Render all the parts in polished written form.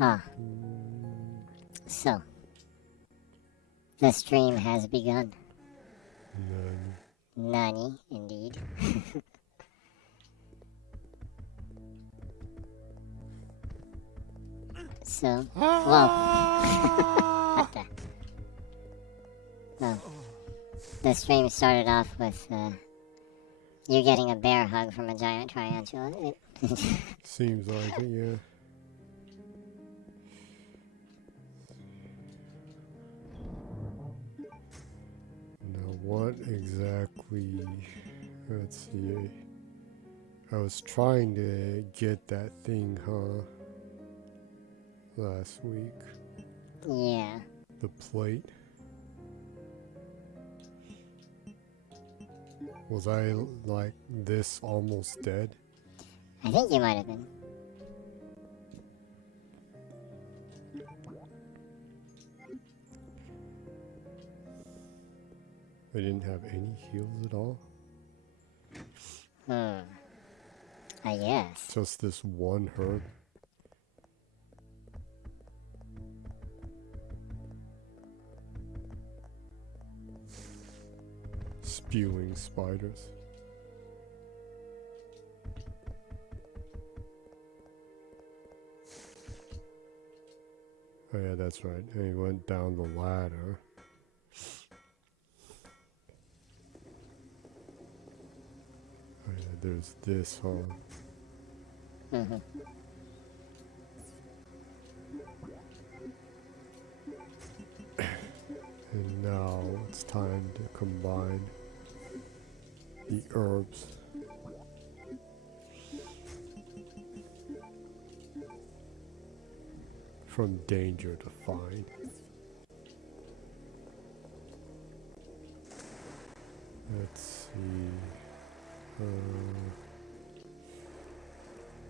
Ah, so the stream has begun. Nani, indeed. So, whoa. What the? Well, the stream started off with you getting a bear hug from a giant tarantula. Seems like it, yeah. Now, what exactly? Let's see. I was trying to get that thing, huh? Last week. Yeah. The plate. Was I like this almost dead? I think you might have been. I didn't have any heals at all? I guess. Just this one herb? Spewing spiders. Oh yeah, that's right. And he went down the ladder. Oh yeah, there's this, huh? Mm-hmm. And now it's time to combine the herbs. From danger to find. Let's see.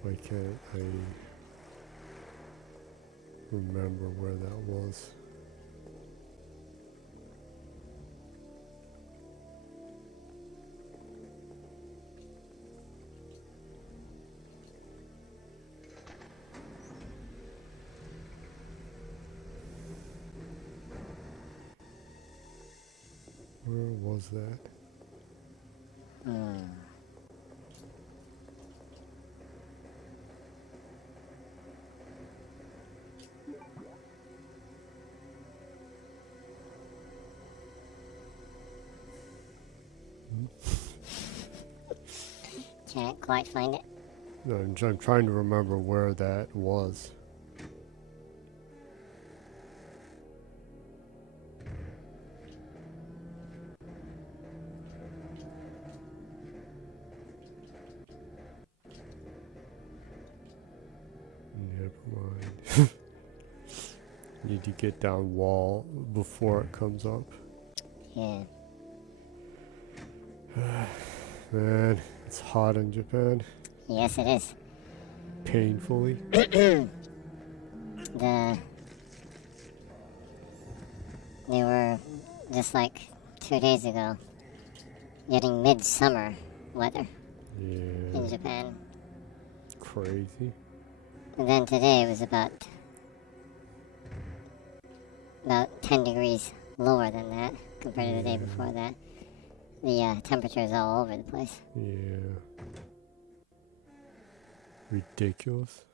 Why can't I remember where that was? Where was that? Can't quite find it. No, I'm trying to remember where that was. Never mind. Need to get down wall before it comes up. Yeah. Man, it's hot in Japan. Yes, it is. Painfully. They were just like 2 days ago getting midsummer weather in Yeah. Japan. Crazy. And then today it was about 10 degrees lower than that compared to the day before that. The temperature is all over the place. Yeah. Ridiculous.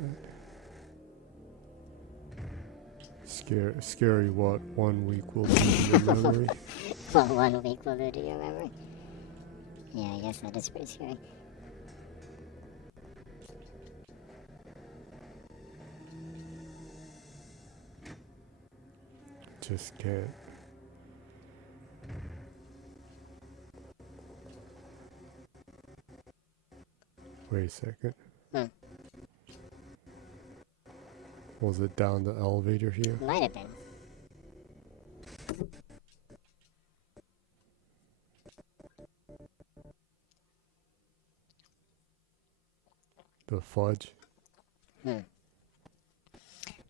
that? Scary what 1 week will do to your memory. Well, 1 week will do to your memory. Yeah, I guess that is pretty scary. Just can't. Wait a second. Was it down the elevator here? Might have been. The fudge? The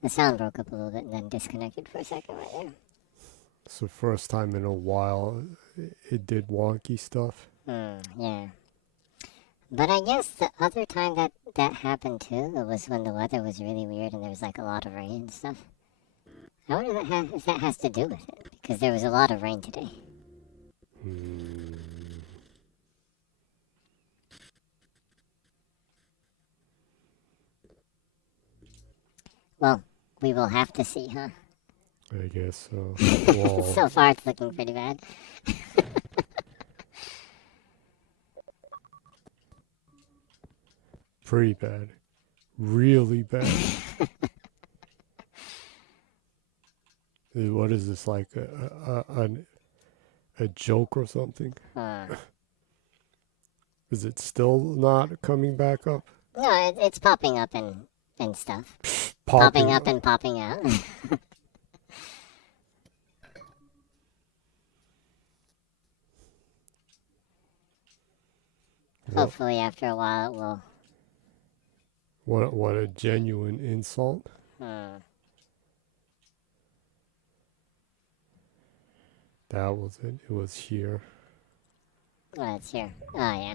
sound broke up a little bit and then disconnected for a second right there. It's the first time in a while it did wonky stuff. Yeah. But I guess the other time that happened too, it was when the weather was really weird and there was like a lot of rain and stuff. I wonder if that has to do with it, because there was a lot of rain today. Well, we will have to see, huh? I guess so. So far it's looking pretty bad. Pretty bad. Really bad. What is this, like a joke or something? Is it still not coming back up? No, it's popping up and stuff. Popping up and popping out. Hopefully after a while it will. What a genuine insult. That was it. It was here. Oh, it's here. Oh, yeah.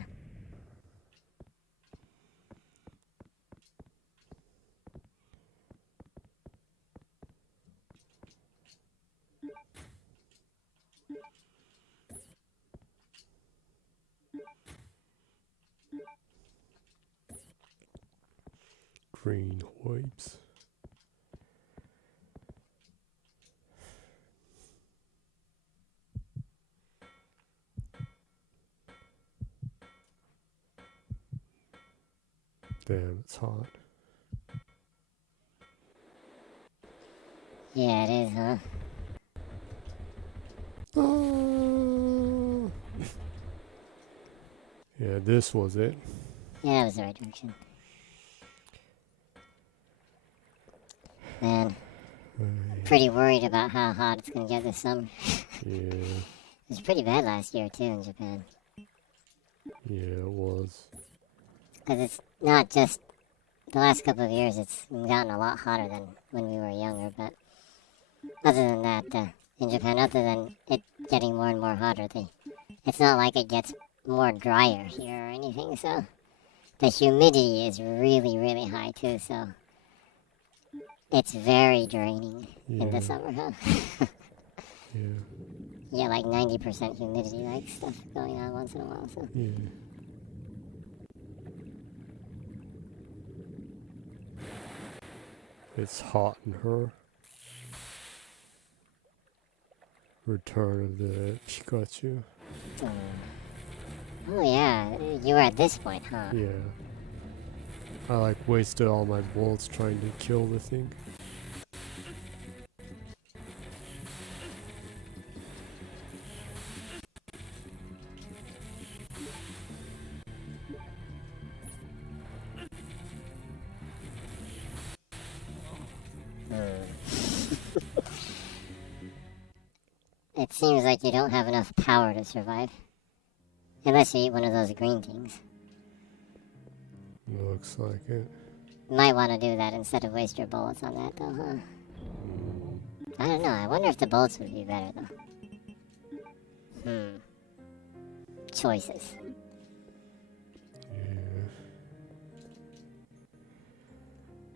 Green wipes. Damn, it's hot. Yeah, it is, huh? Oh. Yeah, this was it. Yeah, that was the right direction. Man, pretty worried about how hot it's going to get this summer. Yeah. It was pretty bad last year, too, in Japan. Yeah, it was. Because it's not just the last couple of years, it's gotten a lot hotter than when we were younger, but other than that, in Japan, other than it getting more and more hotter, it's not like it gets more drier here or anything, so the humidity is really, really high, too, so it's very draining in the summer, huh? Yeah. Yeah, like 90% humidity, like stuff going on once in a while, so. Yeah. It's hot in her. Return of the Pikachu. Oh yeah, you were at this point, huh? Yeah. I like wasted all my bullets trying to kill the thing. It seems like you don't have enough power to survive. Unless you eat one of those green things. Looks like it. You might want to do that instead of waste your bullets on that, though, huh? I don't know. I wonder if the bullets would be better, though. Choices. Yeah.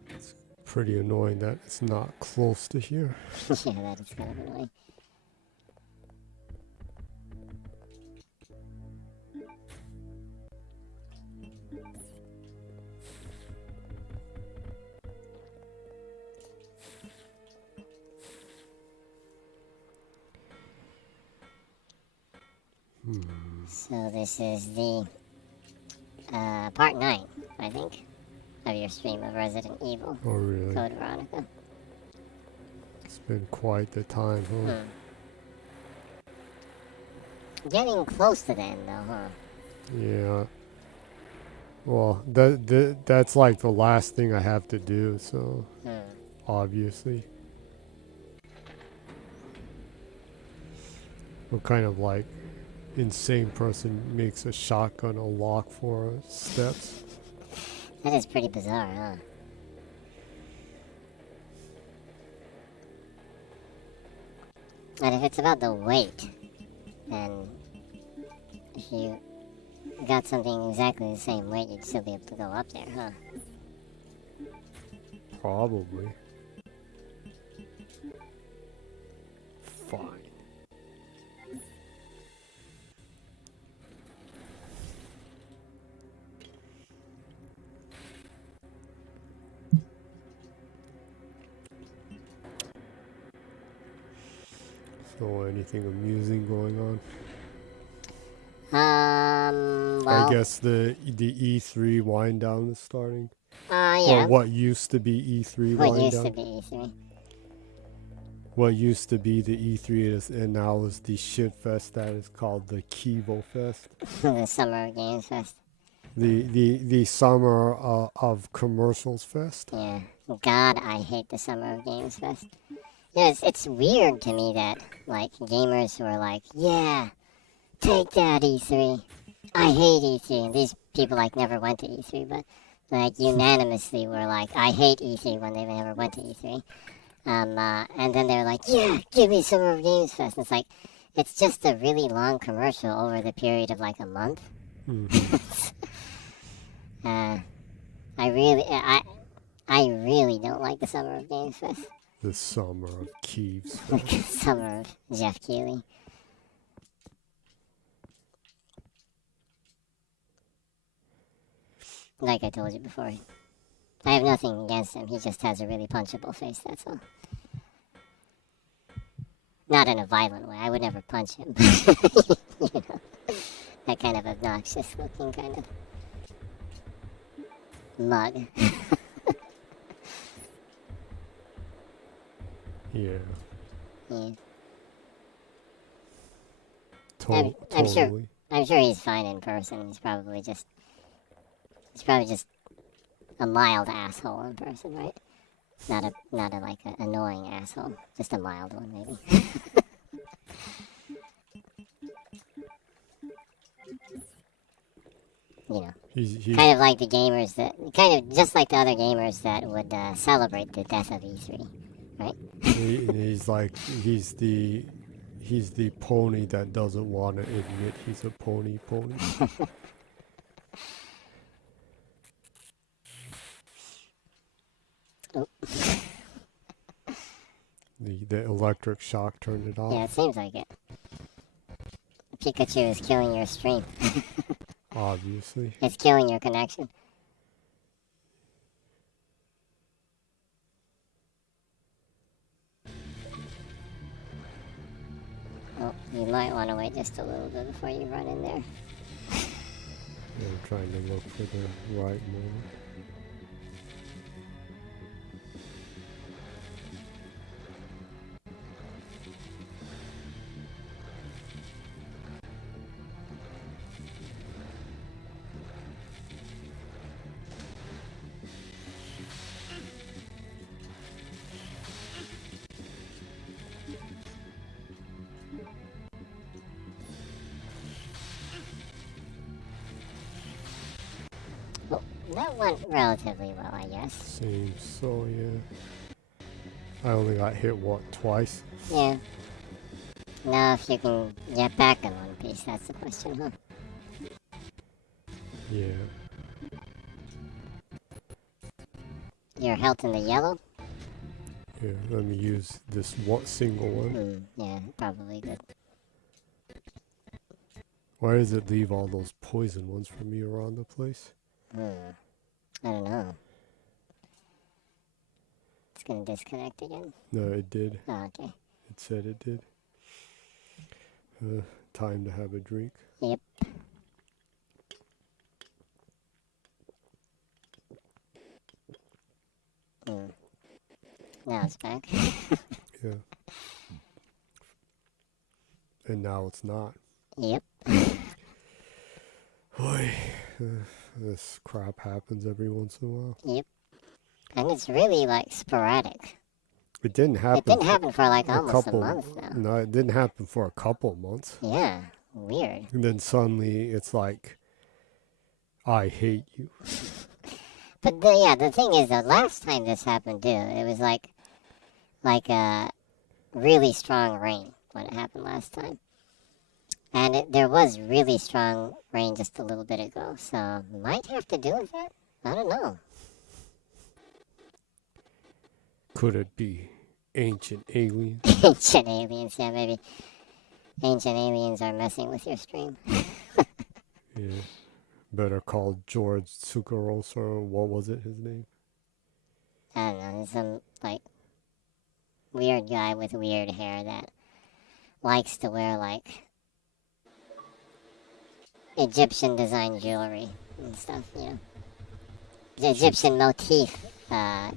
It's pretty annoying that it's not close to here. Yeah, that is kind of annoying. So this is the part 9, I think, of your stream of Resident Evil. Oh, really? Code Veronica. It's been quite the time, huh? Getting close to the end, though, huh? Yeah. Well, that's like the last thing I have to do, so obviously. What kind of like insane person makes a shotgun a lock for steps? That is pretty bizarre, huh? And if it's about the weight, then if you got something exactly the same weight, you'd still be able to go up there, huh? Probably. Fine. So anything amusing going on? Well, I guess the E3 wind down is starting. yeah. Or what used to be E3 What wind used to down. be E3. What used to be the E3 is, and now is the shit fest that is called the Kivo Fest. The Summer of Games Fest. The summer of commercials fest. Yeah. God, I hate the Summer of Games Fest. Yeah, it's weird to me that, like, gamers who are like, yeah, take that E3. I hate E3. And these people, like, never went to E3, but, like, unanimously were like, I hate E3 when they never went to E3. And then they're like, yeah, give me Summer of Games Fest. And it's like, it's just a really long commercial over the period of, like, a month. I really don't like the Summer of Games Fest. The summer of Kieves. Summer of Jeff Keighley. Like I told you before, I have nothing against him. He just has a really punchable face, that's all. Not in a violent way. I would never punch him. You know, that kind of obnoxious looking kind of mug. Yeah. Yeah. Totally. I'm sure he's fine in person. He's probably just a mild asshole in person, right? Not a like an annoying asshole. Just a mild one, maybe. You know, He's kind of like the gamers kind of just like the other gamers that would celebrate the death of E3, right? he's like he's the pony that doesn't want to admit he's a pony. Oh. The electric shock turned it off. Yeah, it seems like it. Pikachu is killing your stream. Obviously. It's killing your connection. Oh, you might want to wait just a little bit before you run in there. I'm trying to look for the right moment. Well, that went relatively well, I guess. Seems so, yeah. I only got hit, twice? Yeah. Now if you can get back in one piece, that's the question, huh? Yeah. Your health in the yellow? Yeah, let me use this single one. Yeah, probably good. Why does it leave all those poison ones for me around the place? I don't know. It's gonna disconnect again. No, it did. Oh, okay. It said it did. Time to have a drink. Yep. Now it's back. Yeah. And now it's not. Yep. Boy, this crap happens every once in a while. Yep. And it's really like sporadic. It didn't happen. It didn't happen for like almost a month now. No, it didn't happen for a couple months. Yeah. Weird. And then suddenly it's like, I hate you. But the thing is, the last time this happened too, it was like a really strong rain when it happened last time. And there was really strong rain just a little bit ago, so might have to do with that. I don't know. Could it be ancient aliens? Ancient aliens, yeah, maybe. Ancient aliens are messing with your stream. Yeah. Better call George Tsukarosa, or what was it, his name? I don't know, there's some, like, weird guy with weird hair that likes to wear, like, Egyptian design jewelry and stuff, you know. The Egyptian motif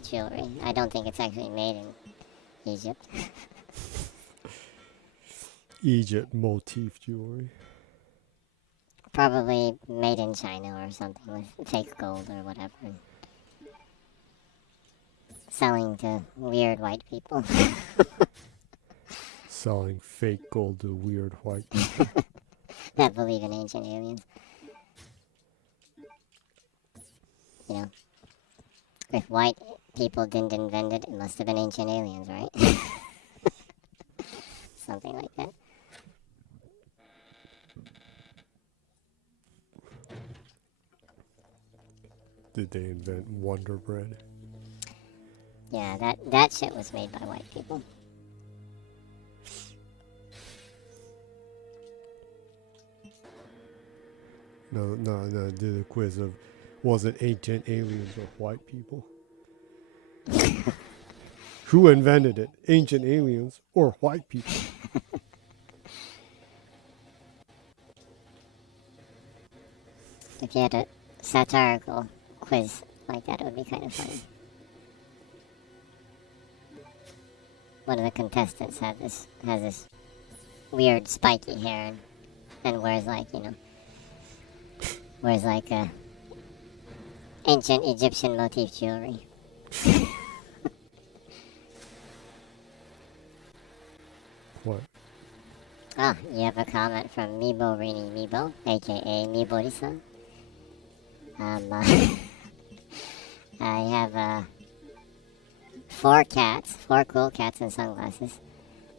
jewelry. I don't think it's actually made in Egypt. Egypt motif jewelry. Probably made in China or something with fake gold or whatever. Selling to weird white people. Selling fake gold to weird white people. That believe in ancient aliens. You know, if white people didn't invent it, it must have been ancient aliens, right? Something like that. Did they invent Wonder Bread? Yeah, that shit was made by white people. No, do the quiz of, was it ancient aliens or white people? Who invented it? Ancient aliens or white people? If you had a satirical quiz like that, it would be kind of funny. One of the contestants has this weird spiky hair and wears like, you know, ancient Egyptian motif jewelry. What? Ah, you have a comment from Mibo Rini Mibo, aka Miborisa. I have 4 cats, 4 cool cats in sunglasses.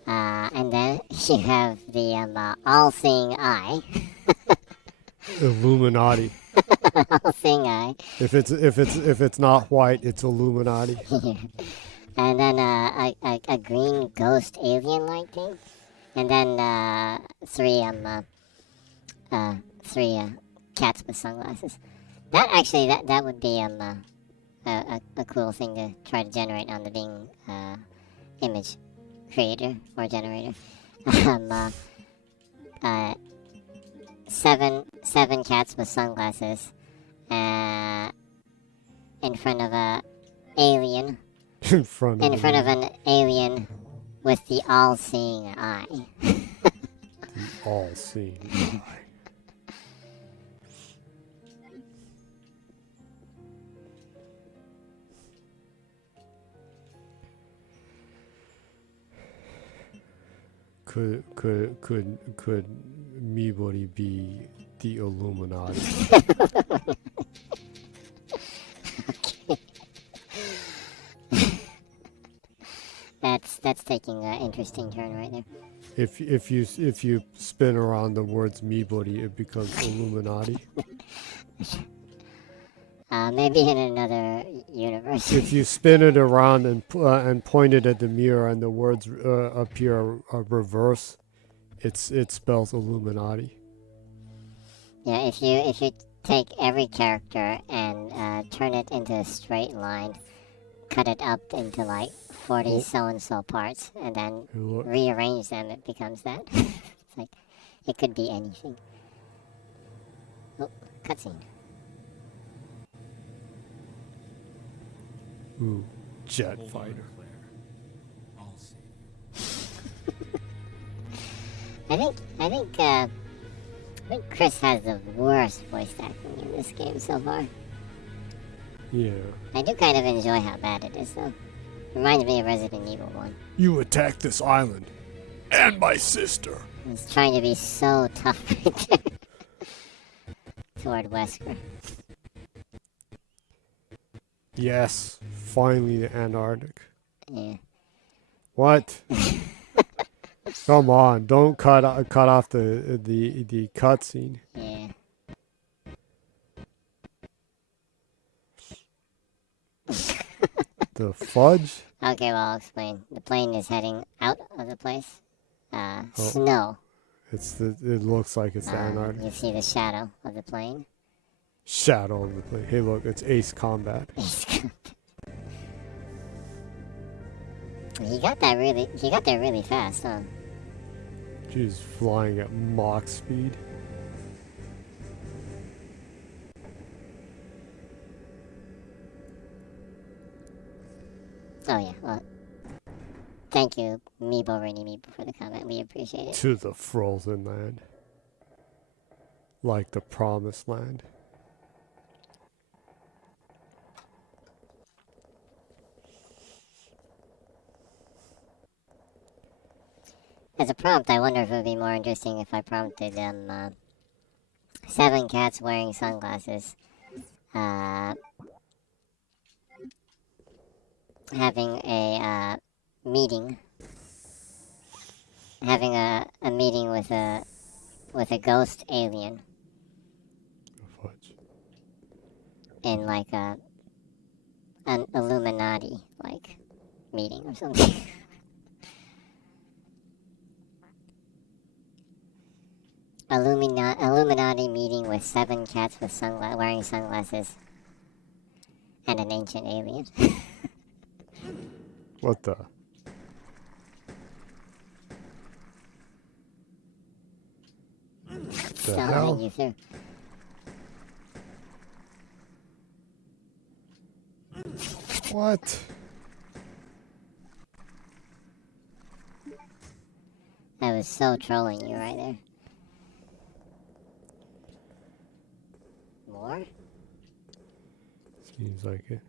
And then you have the all-seeing eye. Illuminati. All-seeing eye. If it's not white, it's Illuminati. And then a green ghost alien-like thing. And then 3 cats with sunglasses. That would be a cool thing to try to generate on the Bing image creator or generator. 7 cats with sunglasses in front of a alien. In front of an alien with the all-seeing eye. All-seeing eye. Could Mibori be the Illuminati? That's taking an interesting turn right there. If you spin around the words Mibori, it becomes Illuminati. Maybe in another universe. If you spin it around and point it at the mirror and the words appear reverse, it spells Illuminati. Yeah, if you take every character and turn it into a straight line, cut it up into like 40 so-and-so parts, and then rearrange them, it becomes that. It's like It could be anything. Oh, cutscene. Ooh, jet fighter. I think Chris has the worst voice acting in this game so far. Yeah. I do kind of enjoy how bad it is, though. Reminds me of Resident Evil 1. You attacked this island. And my sister. He's trying to be so tough right there. Toward Wesker. Yes, finally the Antarctic. Yeah. What? Come on, don't cut off the cutscene. Yeah. The fudge? Okay, well, I'll explain. The plane is heading out of the place. Snow. It looks like it's the Antarctic. You see the shadow of the plane. Shadow of the plane. Hey, look, it's Ace Combat. He got there really fast, huh? She's flying at Mach speed. Oh yeah, well, thank you, Meepo Rainy Meepo, for the comment. We appreciate it. To the frozen land. Like the promised land. As a prompt, I wonder if it would be more interesting if I prompted 7 cats wearing sunglasses, having a meeting, with a ghost alien Fudge. in like an Illuminati like meeting or something. Illuminati meeting with 7 cats with wearing sunglasses and an ancient alien. What the? The hell? You through. What? I was so trolling you right there. More? Seems like it.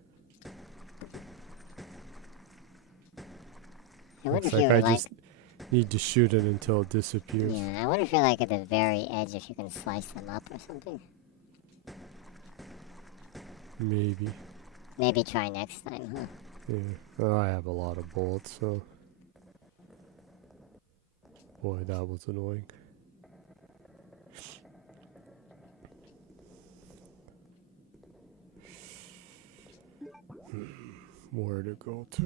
I wonder Looks if you like were I just need to shoot it until it disappears. Yeah, I wonder if you're like at the very edge, if you can slice them up or something. Maybe. Maybe try next time, huh? Yeah. Well, I have a lot of bullets, so. Boy, that was annoying. Where to go to?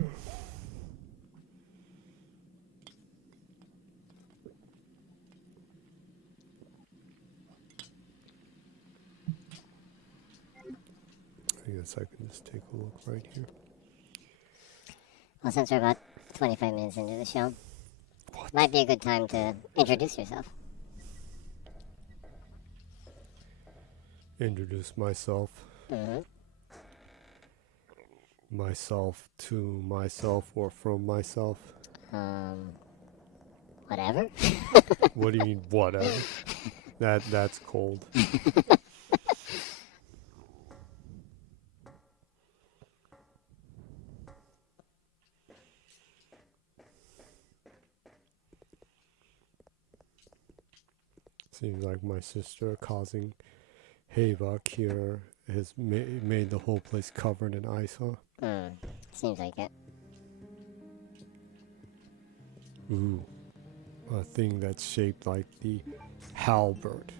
I guess I can just take a look right here. Well, since we're about 25 minutes into the show, might be a good time to introduce yourself. Introduce myself. Mm-hmm. Myself to myself or from myself. Whatever. What do you mean, whatever? That's cold. Seems like my sister causing havoc here has made the whole place covered in ice, huh? Seems like it. Ooh. A thing that's shaped like the halberd.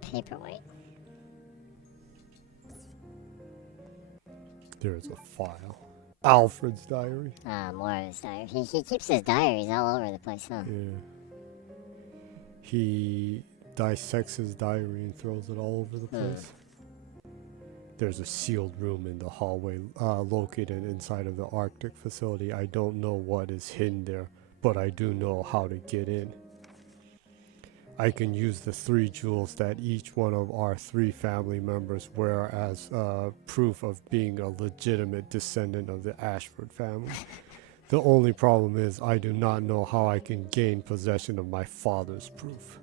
Paperweight. There's a file. Alfred's diary. More of his diary. He keeps his diaries all over the place, huh? Yeah. He dissects his diary and throws it all over the place. There's a sealed room in the hallway located inside of the Arctic facility. I don't know what is hidden there, but I do know how to get in. I can use the 3 jewels that each one of our 3 family members wear as proof of being a legitimate descendant of the Ashford family. The only problem is I do not know how I can gain possession of my father's proof.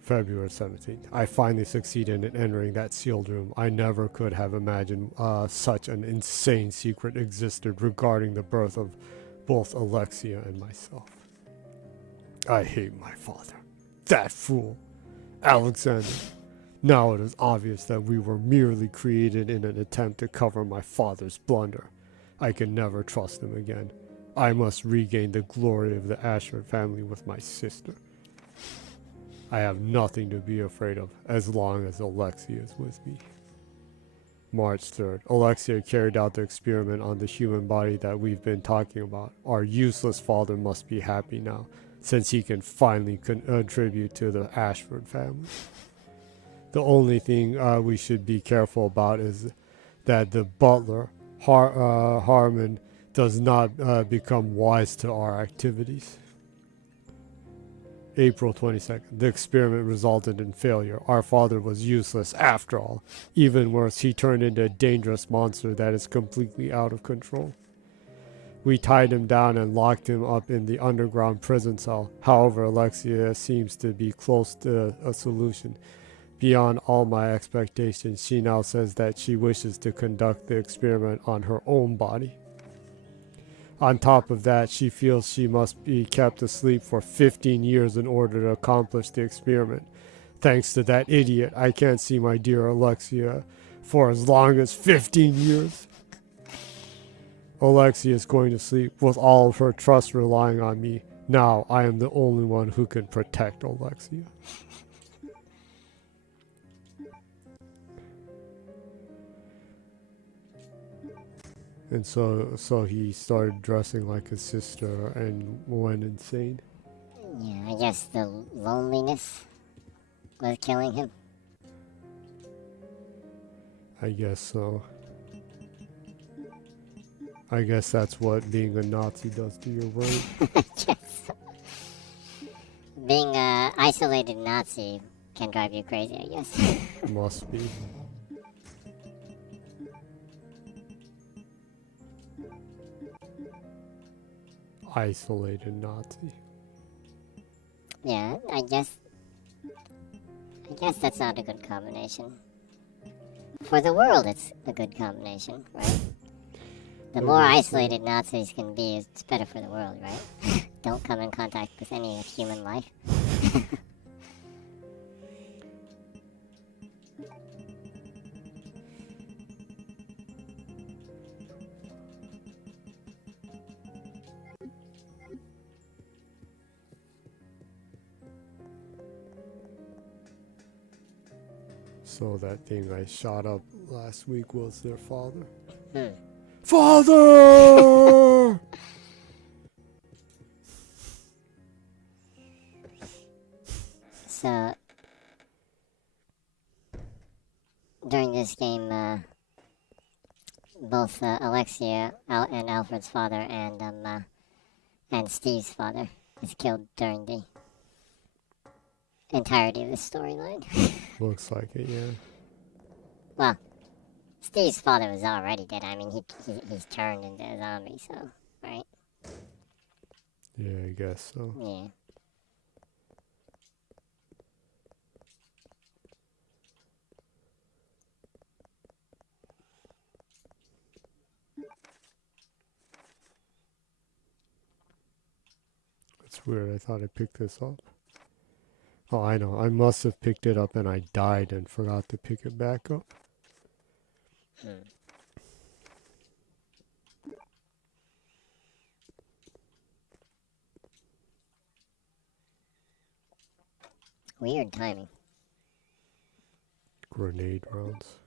February 17th. I finally succeeded in entering that sealed room. I never could have imagined such an insane secret existed regarding the birth of both Alexia and myself. I hate my father. That fool. Alexander. Now it is obvious that we were merely created in an attempt to cover my father's blunder. I can never trust him again. I must regain the glory of the Ashford family with my sister. I have nothing to be afraid of as long as Alexia is with me. March 3rd. Alexia carried out the experiment on the human body that we've been talking about. Our useless father must be happy now, since he can finally contribute to the Ashford family. The only thing we should be careful about is that the butler, Harmon, does not become wise to our activities. April 22nd. The experiment resulted in failure. Our father was useless after all. Even worse, he turned into a dangerous monster that is completely out of control. We tied him down and locked him up in the underground prison cell. However, Alexia seems to be close to a solution. Beyond all my expectations, she now says that she wishes to conduct the experiment on her own body. On top of that, she feels she must be kept asleep for 15 years in order to accomplish the experiment. Thanks to that idiot, I can't see my dear Alexia for as long as 15 years. Alexia is going to sleep with all of her trust relying on me. Now I am the only one who can protect Alexia. And so he started dressing like his sister and went insane. Yeah, I guess the loneliness was killing him. I guess so. I guess that's what being a Nazi does to your brain. Yes. Being an isolated Nazi can drive you crazy, I guess. Must be. Isolated Nazi. Yeah, I guess that's not a good combination. For the world, it's a good combination, right? The more isolated Nazis can be, it's better for the world, right? Don't come in contact with any human life. So that thing I shot up last week was their father. Father! So, during this game, both Alexia and Alfred's father and Steve's father is killed during the entirety of the storyline. Looks like it, yeah. Well, Steve's father was already dead. I mean, he's turned into a zombie, so, right? Yeah, I guess so. Yeah. It's weird. I thought I picked this up. Oh, I know. I must have picked it up and I died and forgot to pick it back up. Weird timing. Grenade rounds.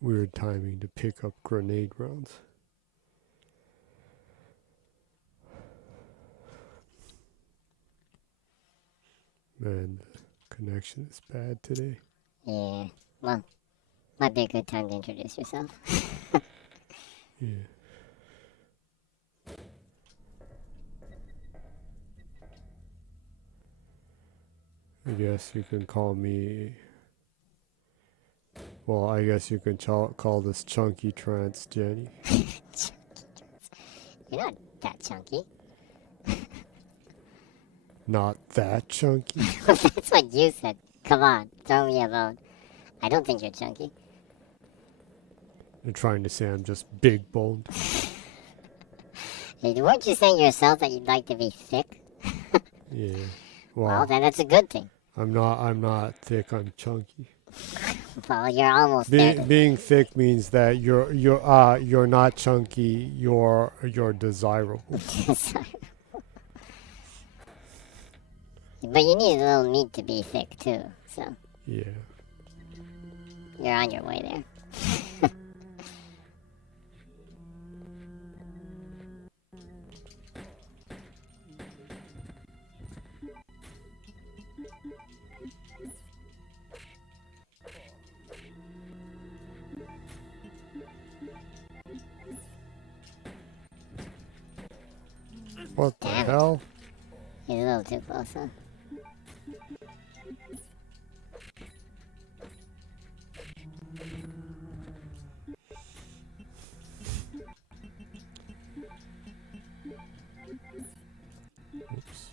Weird timing to pick up grenade rounds. And the connection is bad today. Yeah. Well, might be a good time to introduce yourself. Yeah. I guess you can call me. Well, I guess you can call this Chunky Trance, Jenny. You're not that chunky. Not that chunky. That's what you said. Come on, throw me a bone. I don't think you're chunky. You're trying to say I'm just big boned. Hey, weren't you saying yourself that you'd like to be thick? Yeah. Well, Well, then that's a good thing. I'm not thick. I'm chunky. Well, you're almost there. Being thick means that you're not chunky. You're desirable. But you need a little meat to be thick too, so Yeah. you're on your way there. What the Damn it. hell? He's a little too close, huh? Oops.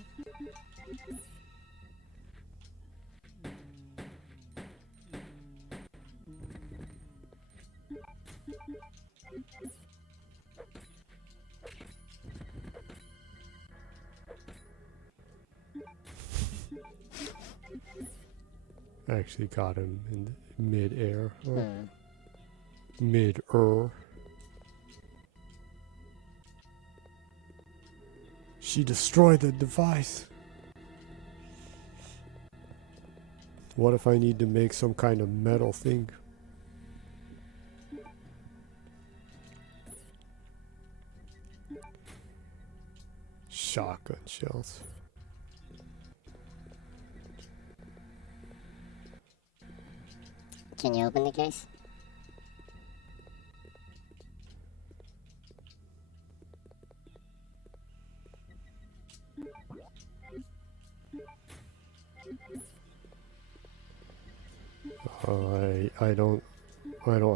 I actually got him in mid-air. Mid-er. She destroyed the device. What if I need to make some kind of metal thing? Shotgun shells. Can you open the case? I don't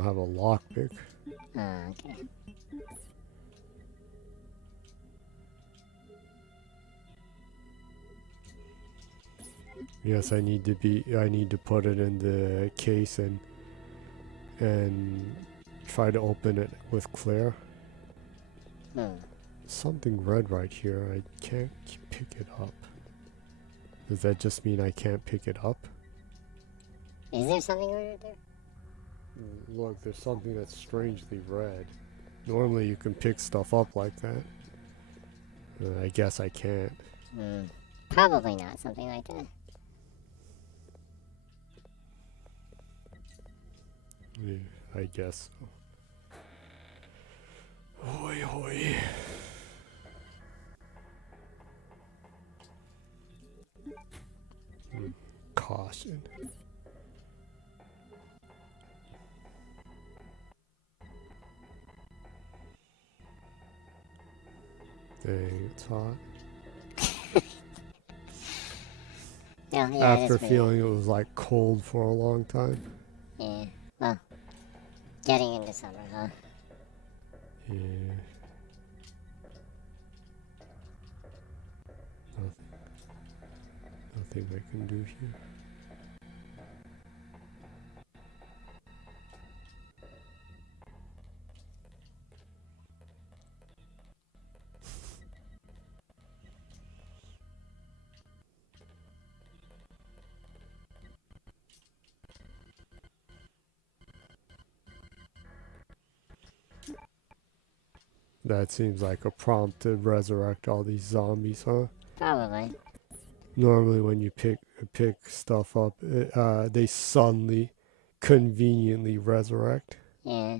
have a lockpick. Oh, okay. Yes, I need to put it in the case and try to open it with Claire. Something red right here. I can't pick it up. Does that just mean I can't pick it up? Is there something right there? Look, there's something that's strangely red. Normally you can pick stuff up like that. I guess I can't. Probably not something like that. Yeah, I guess so. Hoi hoi. Caution. Dang, it's hot. Yeah, After feeling it was like cold for a long time. Yeah, well, getting into summer, huh? Yeah. Nothing I can do here. That seems like a prompt to resurrect all these zombies, huh? Probably. Normally when you pick stuff up, they suddenly, conveniently resurrect. Yeah.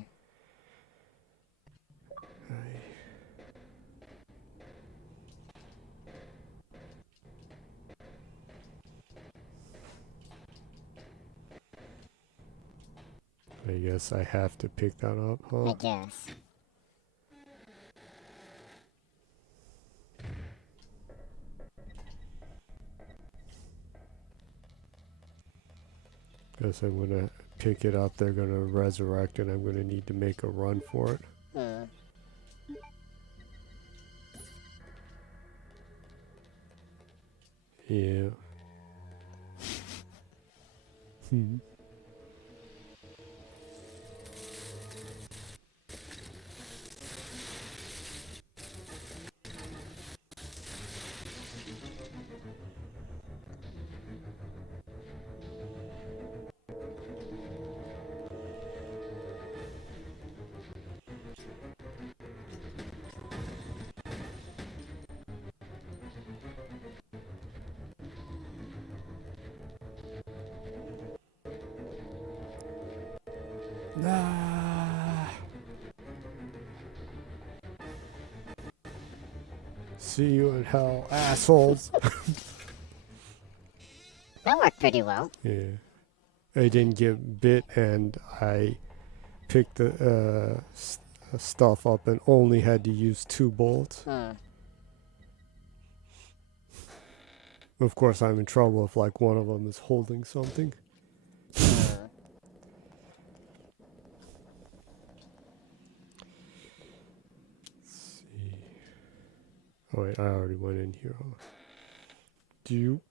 I guess I have to pick that up, huh? I guess. Guess I'm gonna pick it up, they're gonna resurrect it, I'm gonna need to make a run for it. Hmm. Yeah. Hmm. Ah. See you in hell, assholes. That worked pretty well. Yeah. I didn't get bit and I picked the stuff up and only had to use 2 bullets. Hmm. Of course, I'm in trouble if like one of them is holding something. Hmm. Let's see. Oh wait, I already went in here. Huh? Do you?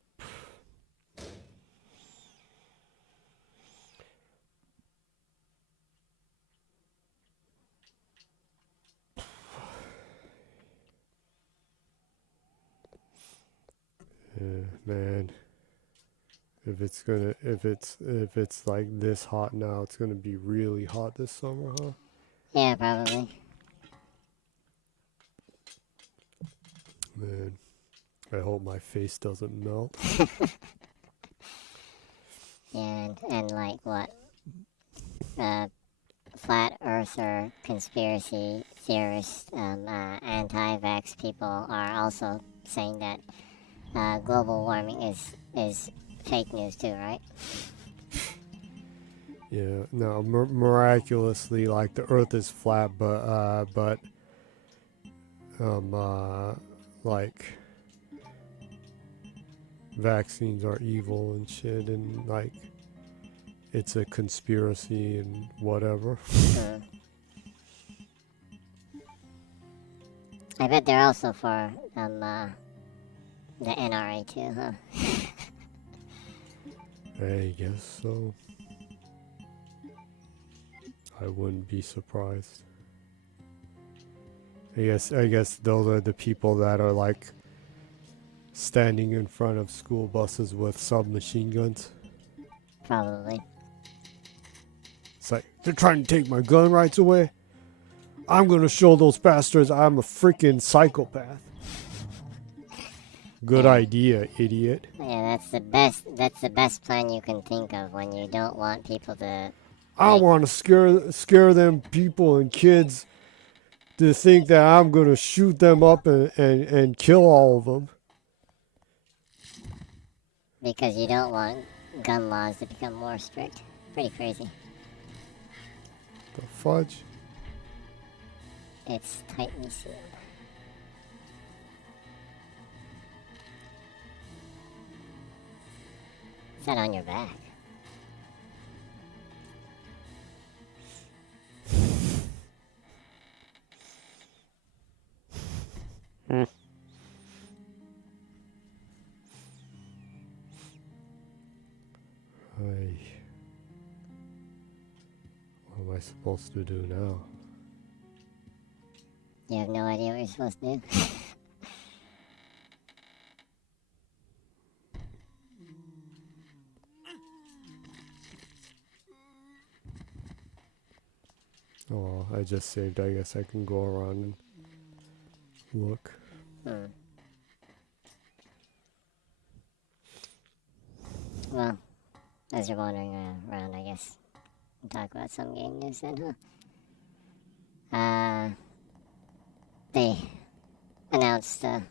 Man, if it's like this hot now, it's gonna be really hot this summer, huh? Yeah, probably. Man, I hope my face doesn't melt. Yeah, and like what? Flat earther conspiracy theorists, anti-vax people are also saying that global warming is fake news too, right? Yeah, no, miraculously, like the Earth is flat, but like vaccines are evil and shit, and like it's a conspiracy and whatever. Hmm. I bet they're also for the NRA too, huh? I guess so. I wouldn't be surprised. I guess those are the people that are like standing in front of school buses with submachine guns. Probably. It's like, they're trying to take my gun rights away. I'm gonna show those bastards I'm a freaking psychopath. Good Yeah. idea, idiot. Yeah, that's the best plan you can think of when you don't want people to. I want to scare them people and kids to think that I'm gonna shoot them up and kill all of them. Because you don't want gun laws to become more strict. Pretty crazy. The fudge? It's tightly sealed. Is that on your back? What am I supposed to do now? You have no idea what you're supposed to do? Oh, I just saved. I guess I can go around and look. Hmm. Well, as you're wandering around, I guess we'll talk about some game news then, huh? They announced the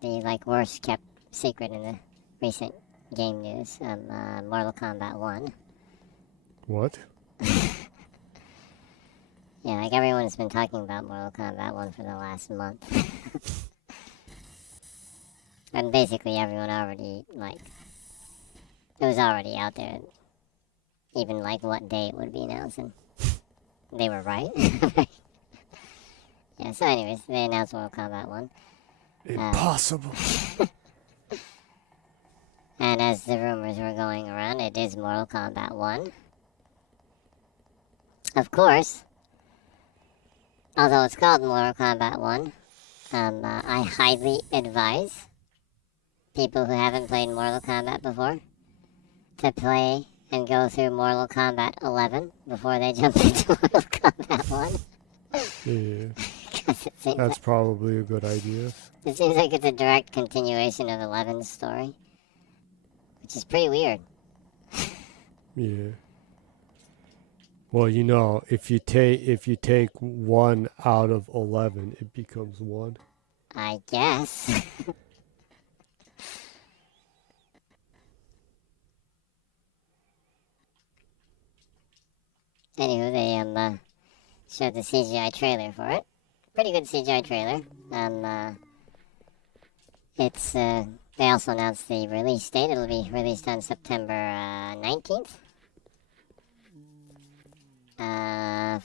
like worst kept secret in the recent game news. Mortal Kombat 1. What? Yeah, like everyone's been talking about Mortal Kombat 1 for the last month. And basically everyone already, like, it was already out there. Even, like, what day it would be announced, and they were right. Yeah, so anyways, they announced Mortal Kombat 1. Impossible. And as the rumors were going around, it is Mortal Kombat 1. Of course, although it's called Mortal Kombat 1, I highly advise people who haven't played Mortal Kombat before to play and go through Mortal Kombat 11 before they jump into Mortal Kombat 1. Yeah, 'Cause that's probably a good idea. it seems like it's a direct continuation of 11's story, which is pretty weird. Yeah. Well, you know, if you take 1 out of 11, it becomes 1. I guess. Anywho, they showed the CGI trailer for it. Pretty good CGI trailer. It's they also announced the release date. It'll be released on September 19th.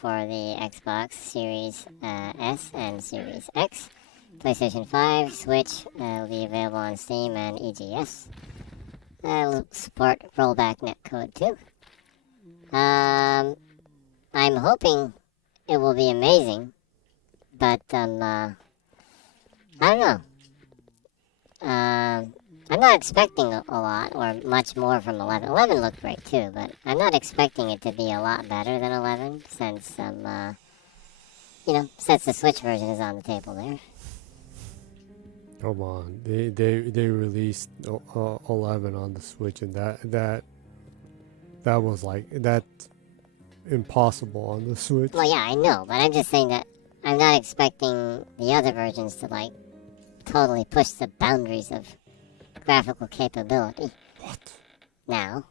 For the Xbox Series S and Series X. PlayStation 5, Switch will be available on Steam and EGS. It'll support rollback netcode too. I'm hoping it will be amazing, but I don't know. I'm not expecting a lot or much more from 11. 11 looked great too, but I'm not expecting it to be a lot better than 11 since since the Switch version is on the table there. Come on, they released 11 on the Switch, and that was like that's impossible on the Switch. Well, yeah, I know, but I'm just saying that I'm not expecting the other versions to like totally push the boundaries of graphical capability. What? Now,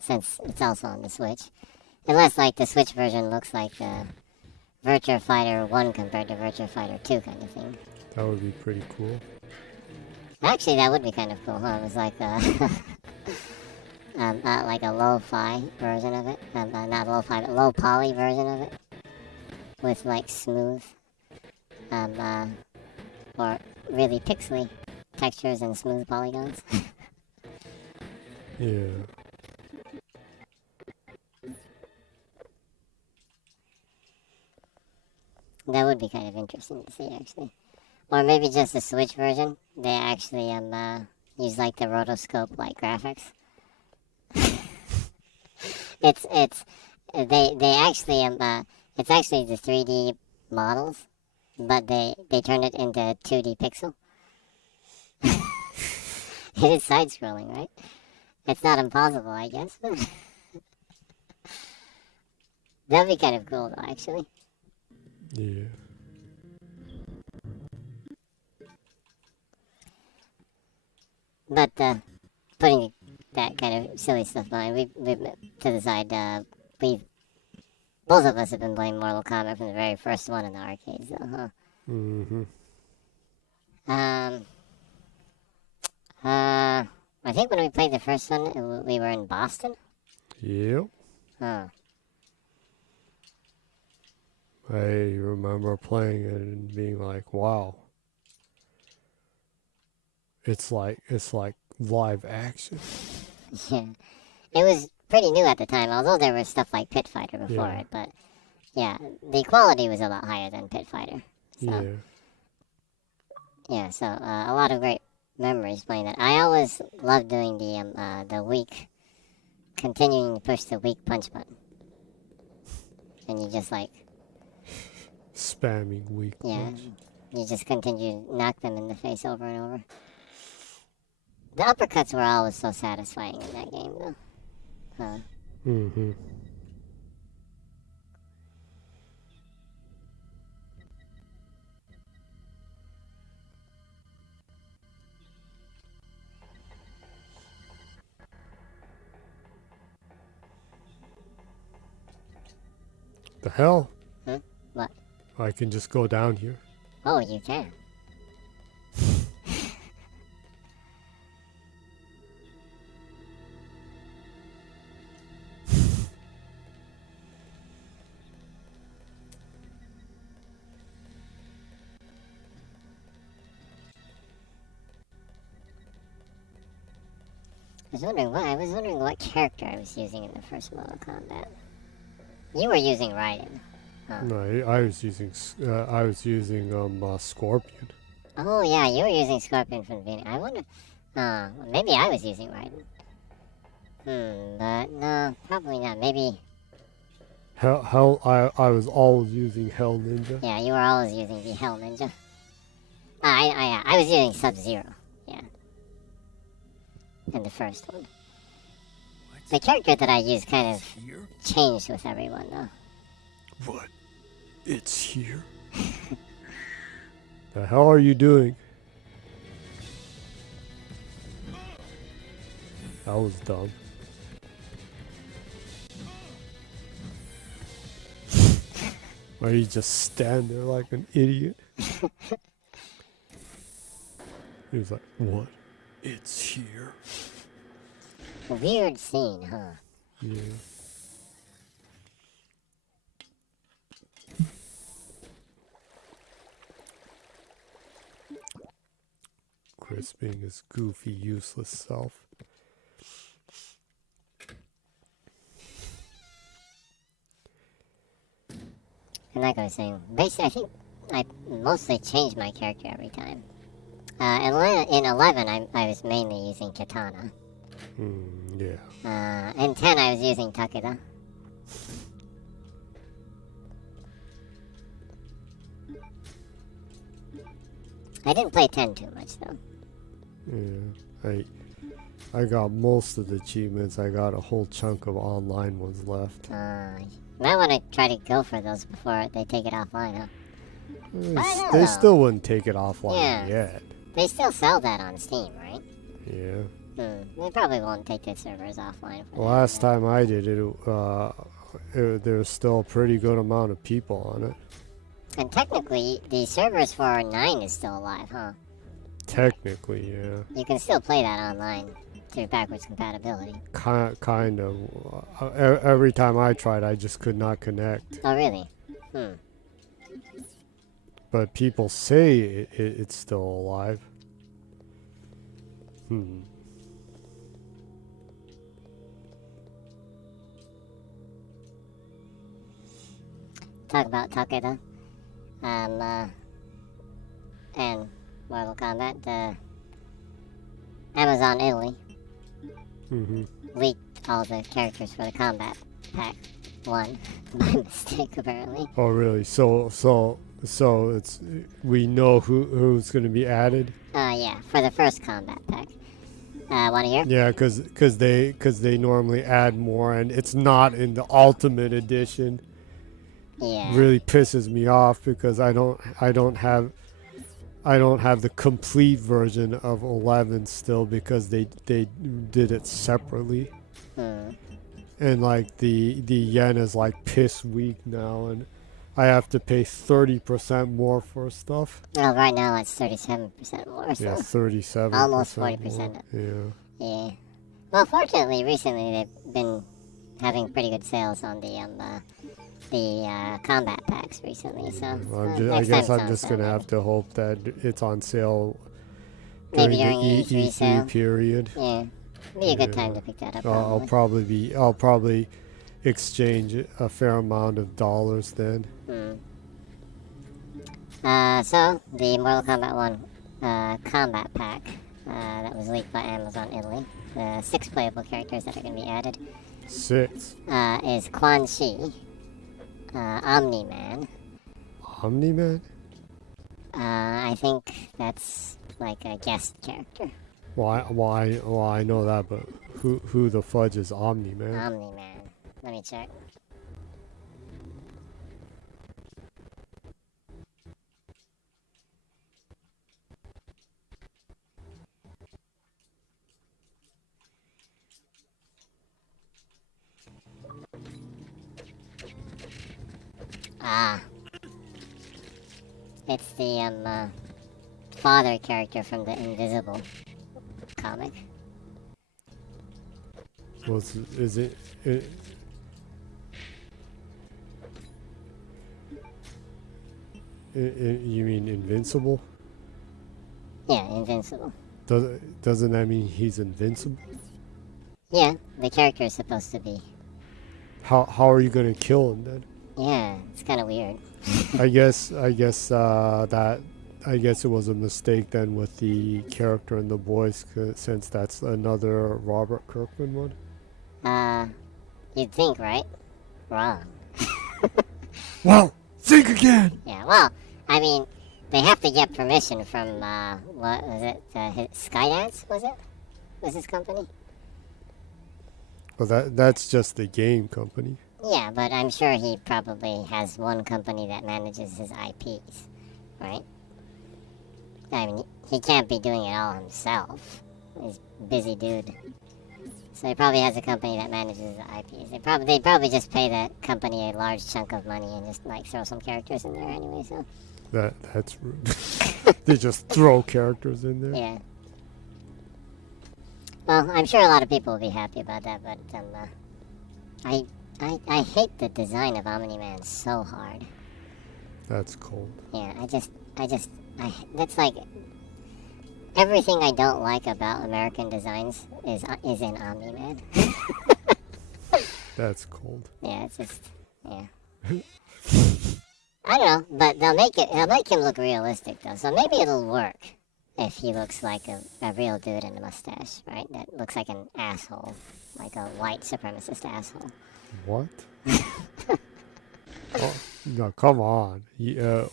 since it's also on the Switch, unless like the Switch version looks like Virtua Fighter 1 compared to Virtua Fighter 2 kind of thing. That would be pretty cool. Actually, that would be kind of cool, huh? It was like like a lo-fi version of it. Not lo-fi, but low-poly version of it. With like smooth, or really pixely textures and smooth polygons. Yeah. That would be kind of interesting to see, actually. Or maybe just the Switch version. They actually use like the rotoscope like graphics. They actually it's actually the 3D models, but they turned it into 2D pixel. It is side scrolling, right? It's not impossible, I guess. That'd be kind of cool though, actually. Yeah. But putting that kind of silly stuff behind, we've to the side. Both of us have been playing Mortal Kombat from the very first one in the arcades, though, huh? Mm-hmm. I think when we played the first one, we were in Boston. Yep. Huh. I remember playing it and being like, "Wow, it's like live action." Yeah. It was pretty new at the time, although there was stuff like Pit Fighter before Yeah. it. But yeah, the quality was a lot higher than Pit Fighter. So, Yeah. yeah, so a lot of great memories playing that. I always loved doing the weak, continuing to push the weak punch button, and you just like Spamming weak yeah, punch. you just continue to knock them in the face over and over. The uppercuts were always so satisfying in that game, though. Huh. Mm-hmm. The hell? What? I can just go down here. Oh, you can. I was wondering what character I was using in the first Mortal Kombat. You were using Raiden. Huh. No, I was using Scorpion. Oh yeah, you were using Scorpion from the beginning. I wonder. Maybe I was using Raiden. But no, probably not. Maybe. I was always using Hell Ninja. Yeah, you were always using the Hell Ninja. I was using Sub-Zero. Yeah. In the first one. The character that I used kind of changed with everyone, though. What? It's here? The hell are you doing? That was dumb. Why you just stand there like an idiot? He was like, what? It's here? Weird scene, huh? Yeah. Chris being his goofy, useless self. And like I was saying, basically, I think I mostly changed my character every time. In 11, I was mainly using Katana. Yeah. In 10, I was using Takeda. I didn't play 10 too much, though. Yeah. I got most of the achievements. I got a whole chunk of online ones left. You might want to try to go for those before they take it offline, huh? They still wouldn't take it offline yet. They still sell that on Steam, right? Yeah. They probably won't take the servers offline. Last time I did it, there was still a pretty good amount of people on it. And technically, the servers for 9 is still alive, huh? Technically, yeah. You can still play that online through backwards compatibility. Kind of. Every time I tried, I just could not connect. Oh, really? But people say it's still alive. Talk about Takeda. And Mortal Kombat. Amazon Italy leaked all the characters for the Combat Pack 1 by mistake, apparently. Oh, really? So it's we know who's going to be added. Yeah, for the first Combat Pack. Want to hear? Yeah, because they normally add more, and it's not in the Ultimate Edition. Yeah. Really pisses me off because I don't have the complete version of 11 still because they did it separately. And like the yen is like piss weak now, and I have to pay 30% more for stuff. Well, right now it's 37% more. So yeah, 37%. Almost 40%. Yeah. Yeah. Well, fortunately, recently they've been having pretty good sales on the combat packs recently. So I guess I'm just gonna have to hope that it's on sale maybe during during the E3 period. Yeah, be a good time to pick that up. I'll probably exchange a fair amount of dollars then. So the Mortal Kombat 1 combat pack that was leaked by Amazon Italy, the 6 playable characters that are going to be added. 6 is Quan Chi, Omni-Man. Omni-Man? I think that's like a guest character. Why? Well, I know that, but who the fudge is Omni-Man? Omni-Man. Let me check. It's the father character from the Invisible comic. Is it you mean invincible? Yeah, Invincible. Doesn't that mean he's invincible? Yeah, the character is supposed to be. How are you gonna kill him then? Yeah, it's kind of weird. I guess it was a mistake then with the character in The Boys, since that's another Robert Kirkman one. You'd think, right? Wrong. Well, think again. Yeah, well, I mean, they have to get permission from, what was it? Skydance, was it? Was his company? Well, that's just the game company. Yeah, but I'm sure he probably has one company that manages his IPs, right? I mean, he can't be doing it all himself. He's a busy dude. So he probably has a company that manages the IPs. They'd probably just pay that company a large chunk of money and just, like, throw some characters in there anyway, so... That's rude. They just throw characters in there. Yeah. Well, I'm sure a lot of people will be happy about that, but I hate the design of Omni-Man so hard. That's cold. Yeah, that's like everything I don't like about American designs is in Omni-Man. That's cold. Yeah, it's just yeah. I don't know, but they'll make him look realistic though, so maybe it'll work. If he looks like a real dude in a mustache, right? That looks like an asshole. Like a white supremacist asshole. What? Oh, no, come on.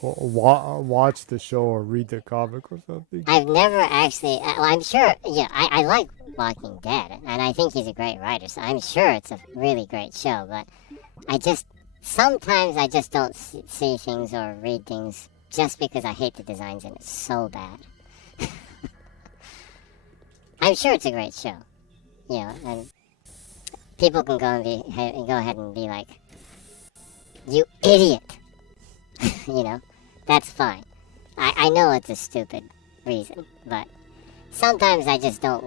Watch the show or read the comic or something. I've never actually... well, I'm sure... Yeah, I like Walking Dead, and I think he's a great writer, so I'm sure it's a really great show, but sometimes I just don't see things or read things just because I hate the designs in it so bad. I'm sure it's a great show, you know, and people can go ahead and be like, "You idiot," you know, that's fine. I know it's a stupid reason, but sometimes I just don't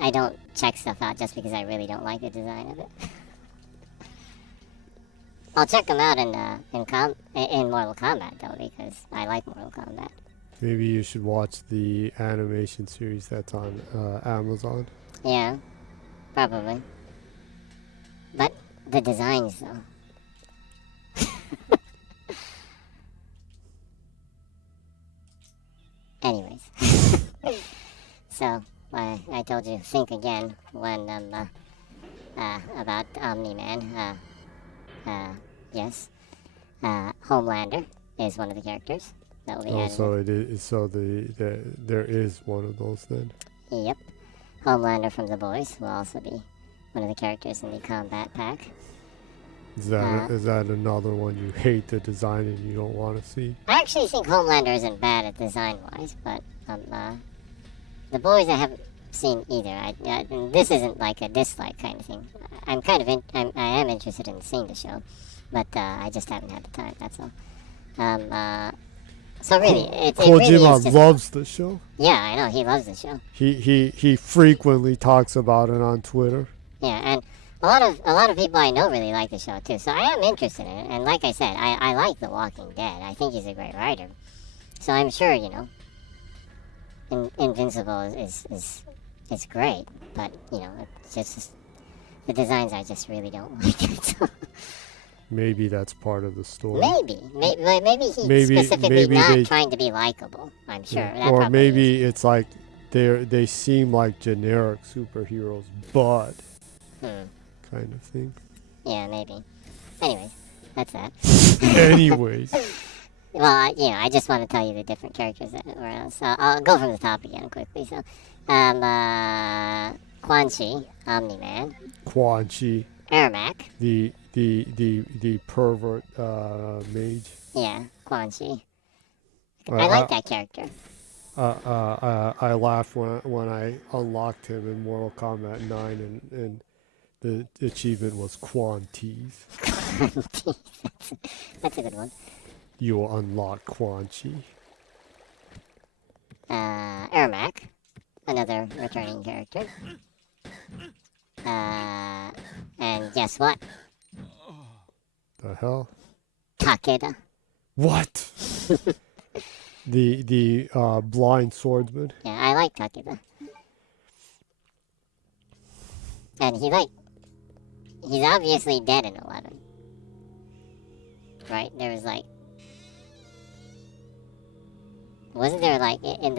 I don't check stuff out just because I really don't like the design of it. I'll check them out in Mortal Kombat though, because I like Mortal Kombat. Maybe you should watch the animation series that's on Amazon. Yeah, probably. But the designs, though. Anyways. So, I told you, think again when about Omni-Man. Yes. Homelander is one of the characters. So it is. So there is one of those then. Yep. Homelander from The Boys will also be one of the characters in the combat pack. Is that another one you hate the design and you don't want to see? I actually think Homelander isn't bad at design-wise, but The Boys I haven't seen either. This isn't like a dislike kind of thing. I am interested in seeing the show, but I just haven't had the time. That's all. So really, it really is just... loves the show. Yeah, I know he loves the show. He frequently talks about it on Twitter. Yeah, and a lot of people I know really like the show too. So I am interested in it. And like I said, I like The Walking Dead. I think he's a great writer. So I'm sure Invincible is great. But it's just the designs I just really don't like. Maybe that's part of the story. Maybe he's specifically not trying to be likable. I'm sure. Yeah. Or maybe it's like they seem like generic superheroes, but kind of thing. Yeah, maybe. Anyways, that's that. Anyways. Well, I just want to tell you the different characters that were on. So I'll go from the top again quickly. So, Quan Chi, Omni-Man. Quan Chi. Ermac. The pervert mage. Yeah, Quan Chi. I like that character. I laughed when I unlocked him in Mortal Kombat 9 and the achievement was Quantiz. That's a good one. you will unlock Quan Chi. Ermac, another returning character. And guess what? The hell? Takeda. What? the blind swordsman. Yeah, I like Takeda. And he's obviously dead in 11. Right? There was like, wasn't there like in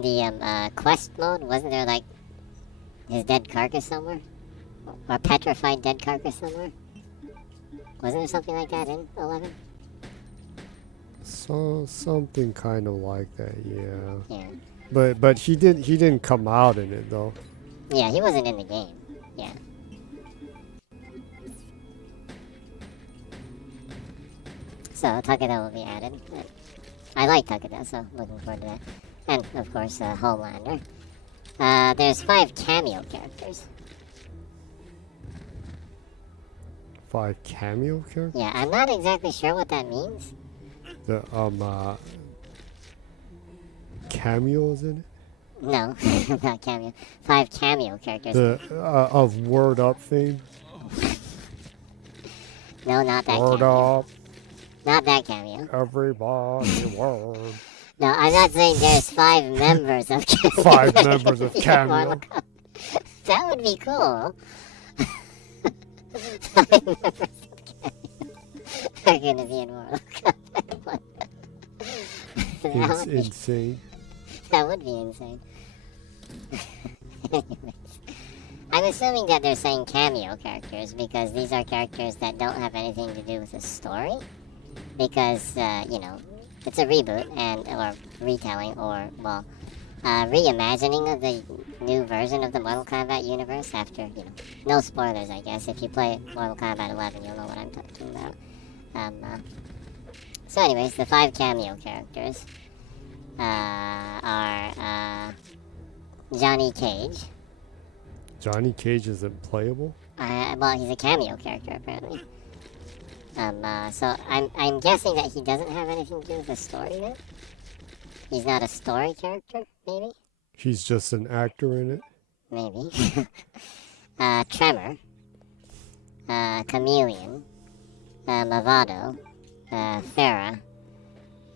the quest mode? Wasn't there like his dead carcass somewhere, or petrified dead carcass somewhere? Wasn't there something like that in 11? So something kind of like that, yeah. Yeah. But he didn't come out in it though. Yeah, he wasn't in the game. Yeah. So Takeda will be added. I like Takeda, so looking forward to that. And of course, Homelander. There's 5 cameo characters. 5 cameo characters? Yeah, I'm not exactly sure what that means. The cameos in it? No, not cameo. 5 cameo characters. The of Word Up fame? No, not that Word cameo. Up, Not that cameo. everybody word. No, I'm not saying there's 5 members of cameo. 5 members of cameo. That would be cool. 5 members of cameo are gonna be in Mortal Kombat. It's insane. That would be insane. Anyways, I'm assuming that they're saying cameo characters because these are characters that don't have anything to do with the story. Because, it's a reboot or retelling or, reimagining of the new version of the Mortal Kombat universe after, no spoilers, I guess. If you play Mortal Kombat 11, you'll know what I'm talking about. So anyways, the 5 cameo characters are Johnny Cage. Johnny Cage isn't playable? Well, he's a cameo character, apparently. So I'm guessing that he doesn't have anything to do with the story then? He's not a story character, maybe? He's just an actor in it? Maybe. Tremor. Chameleon. Movado. Farah.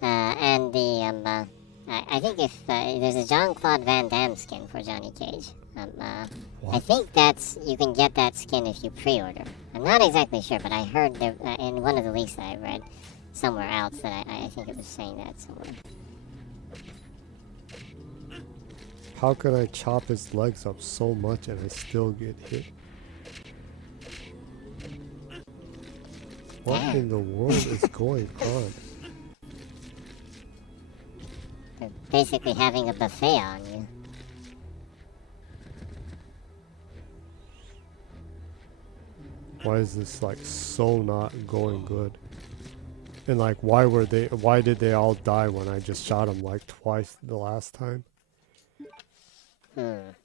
And the, I think if, there's a Jean-Claude Van Damme skin for Johnny Cage. I think you can get that skin if you pre-order. I'm not exactly sure, but I heard there, in one of the leaks that I read somewhere else that I think it was saying that somewhere. How could I chop his legs up so much and I still get hit? What in the world is going on? They're basically having a buffet on you. Why is this like so not going good? And like why did they all die when I just shot them like twice the last time? Well,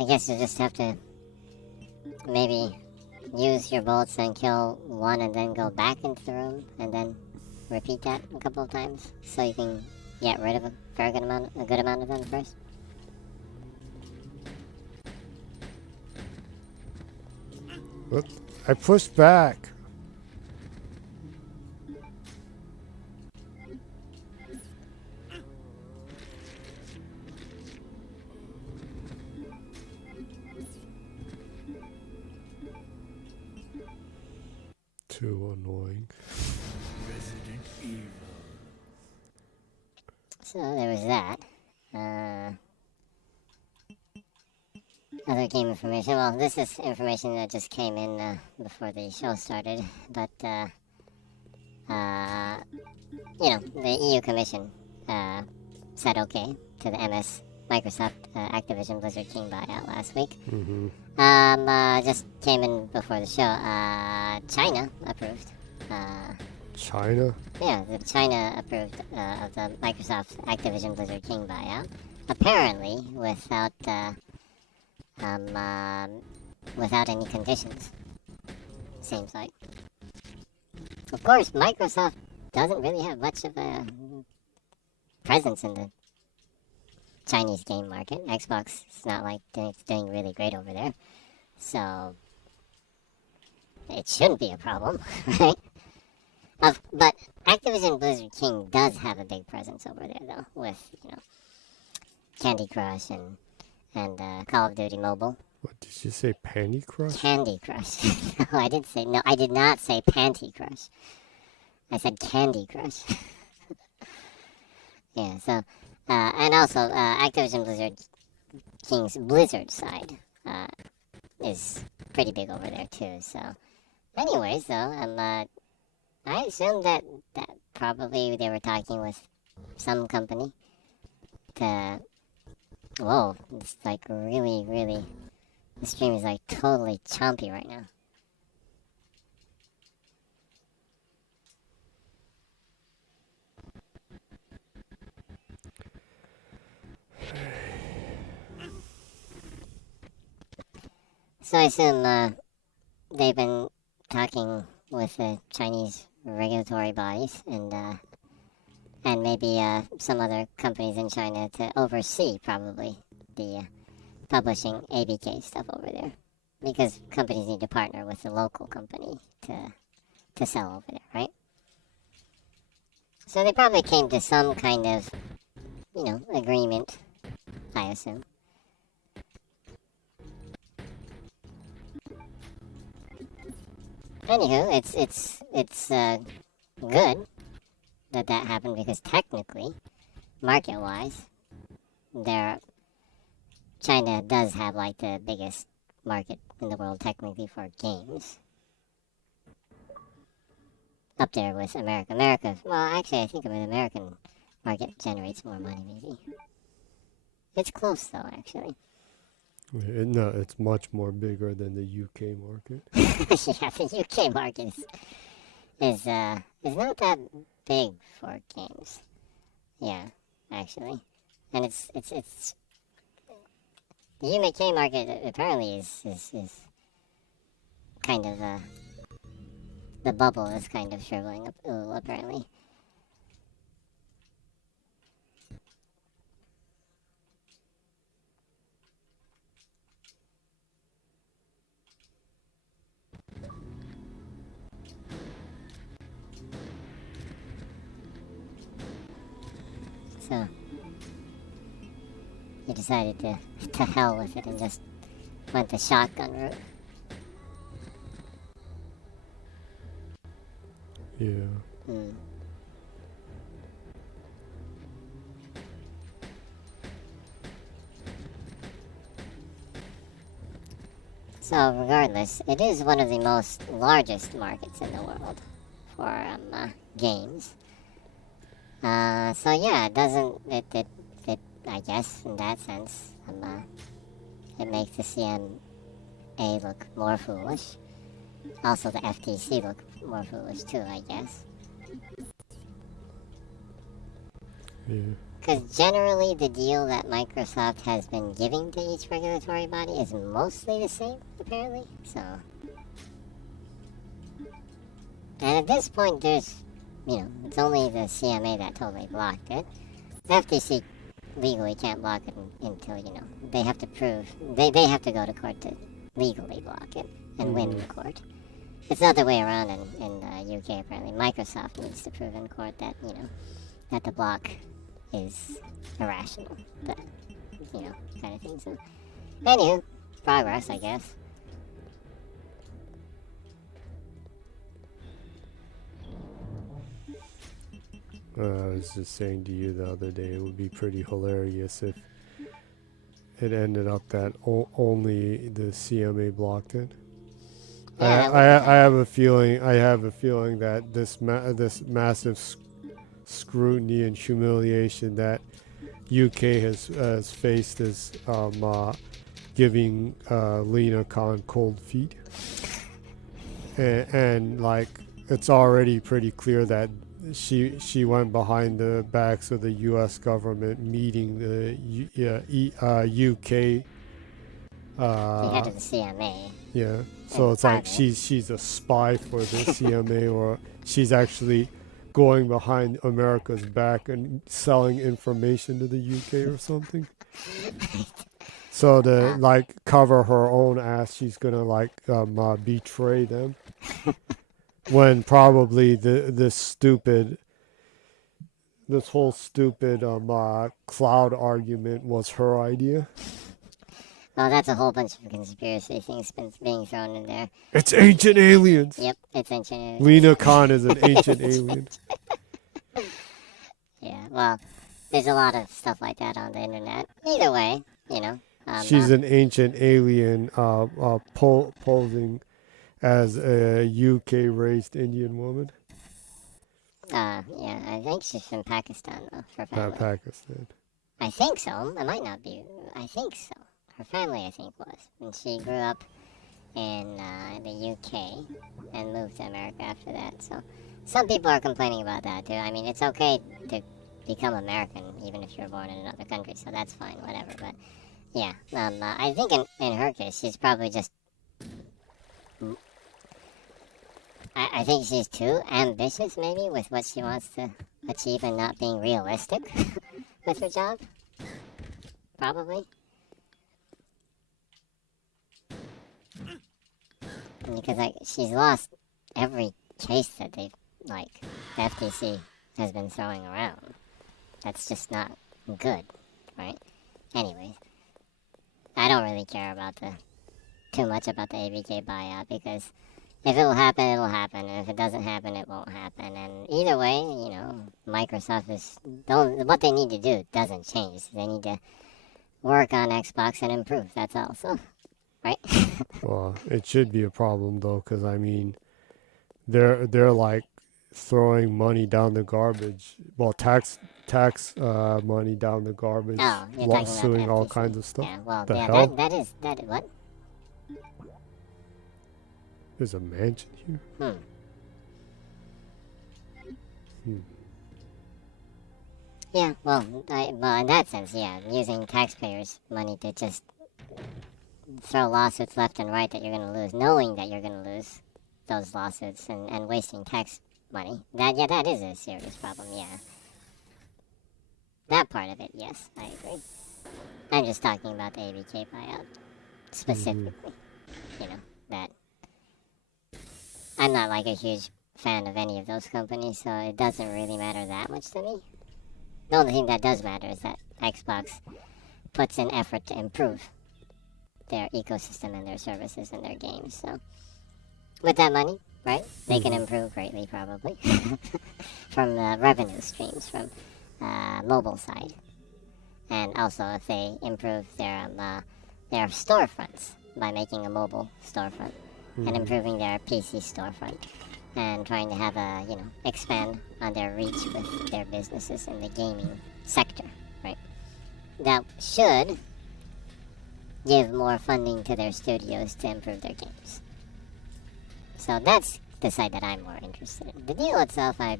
I guess you just have to maybe use your bullets and kill one and then go back into the room and then repeat that a couple of times so you can get rid of a good amount of them first. What? I pushed back. Too annoying. Resident Evil. So there was that. Other game information. Well, this is information that just came in before the show started. But, the EU Commission said okay to the Microsoft Activision Blizzard King buyout last week. Just came in before the show. China approved. China? Yeah, China approved of the Microsoft Activision Blizzard King buyout. Apparently, without without any conditions. Seems like. Of course, Microsoft doesn't really have much of a presence in the Chinese game market. Xbox is not like it's doing really great over there. So it shouldn't be a problem, right? But Activision Blizzard King does have a big presence over there, though, with, Candy Crush and Call of Duty Mobile. What did you say, Panty Crush? Candy Crush. I did not say Panty Crush. I said Candy Crush. Yeah, so, and also, Activision Blizzard King's Blizzard side, is pretty big over there, too, so. Anyways, though, I assume that probably they were talking with some company to... Whoa, it's like really, really... The stream is like totally chompy right now. So I assume they've been talking with the Chinese regulatory bodies and maybe some other companies in China to oversee probably the publishing ABK stuff over there, because companies need to partner with the local company to sell over there, right? So they probably came to some kind of, agreement, I assume. Anywho, it's good that happened, because technically, market-wise, China does have like the biggest market in the world technically for games. Up there with America. Well, actually, I think the American market generates more money, maybe. It's close, though, actually. No, it's much more bigger than the UK market. Yeah, the UK market is not that big for games. Yeah, actually, and it's the UK market apparently is kind of the bubble is kind of shriveling up a little, apparently. So he decided to hell with it and just went the shotgun route. Yeah. Hmm. So regardless, it is one of the most largest markets in the world for games. So yeah, it doesn't it I guess in that sense, it makes the CMA look more foolish. Also, the FTC look more foolish too, I guess. Yeah. Because generally, the deal that Microsoft has been giving to each regulatory body is mostly the same, apparently. So, and at this point, there's, it's only the CMA that totally blocked it. The FTC legally can't block it until, they have to prove, they have to go to court to legally block it and win in court. It's the other way around in the UK, apparently. Microsoft needs to prove in court that, that the block is irrational, but, kind of thing. So, anywho, progress, I guess. I was just saying to you the other day, it would be pretty hilarious if it ended up that only the CMA blocked it. Yeah, I have a feeling that this massive scrutiny and humiliation that UK has faced is giving Lena Khan cold feet, and like it's already pretty clear that she went behind the backs of the U.S. government, meeting the UK. The head of the CMA. Yeah. So it's like Probably. she's a spy for the CMA, or she's actually going behind America's back and selling information to the UK or something. So to like cover her own ass, she's gonna like betray them. When probably this whole stupid cloud argument was her idea. Well, that's a whole bunch of conspiracy things being thrown in there. It's ancient aliens. Yep, it's ancient. Lena Khan is an ancient alien. Yeah, well, there's a lot of stuff like that on the internet. Either way, you know. She's an ancient alien posing as a UK-raised Indian woman. Yeah, I think she's from Pakistan, though, her family. Pakistan. I think so. It might not be. I think so. Her family, I think, was. And she grew up in the UK and moved to America after that. So some people are complaining about that, too. I mean, it's okay to become American even if you're born in another country, so that's fine, whatever. But, yeah, I think in her case, she's probably just... I think she's too ambitious, maybe, with what she wants to achieve and not being realistic with her job. Probably. Because, like, she's lost every case that the FTC has been throwing around. That's just not good, right? Anyways, I don't really care about too much about the ABK buyout, because if it'll happen, it'll happen, and if it doesn't happen, it won't happen. And either way, Microsoft what they need to do doesn't change. They need to work on Xbox and improve. That's all. So, right? Well, it should be a problem though, because I mean, they're like throwing money down the garbage. Well, tax money down the garbage, Oh, you're talking about suing the all FTC. kinds of stuff. Yeah, well, The yeah, hell? that what? There's a mansion here. Yeah, well, in that sense, yeah, using taxpayers' money to just throw lawsuits left and right that you're going to lose, knowing that you're going to lose those lawsuits and wasting tax money. That is a serious problem, yeah. That part of it, yes, I agree. I'm just talking about the ABK buyout, specifically. That I'm not like a huge fan of any of those companies, so it doesn't really matter that much to me. The only thing that does matter is that Xbox puts in effort to improve their ecosystem and their services and their games. So, with that money, right, they can improve greatly, probably, from revenue streams from mobile side, and also if they improve their storefronts by making a mobile storefront and improving their PC storefront, and trying to have expand on their reach with their businesses in the gaming sector, right? That should give more funding to their studios to improve their games. So that's the side that I'm more interested in. The deal itself, it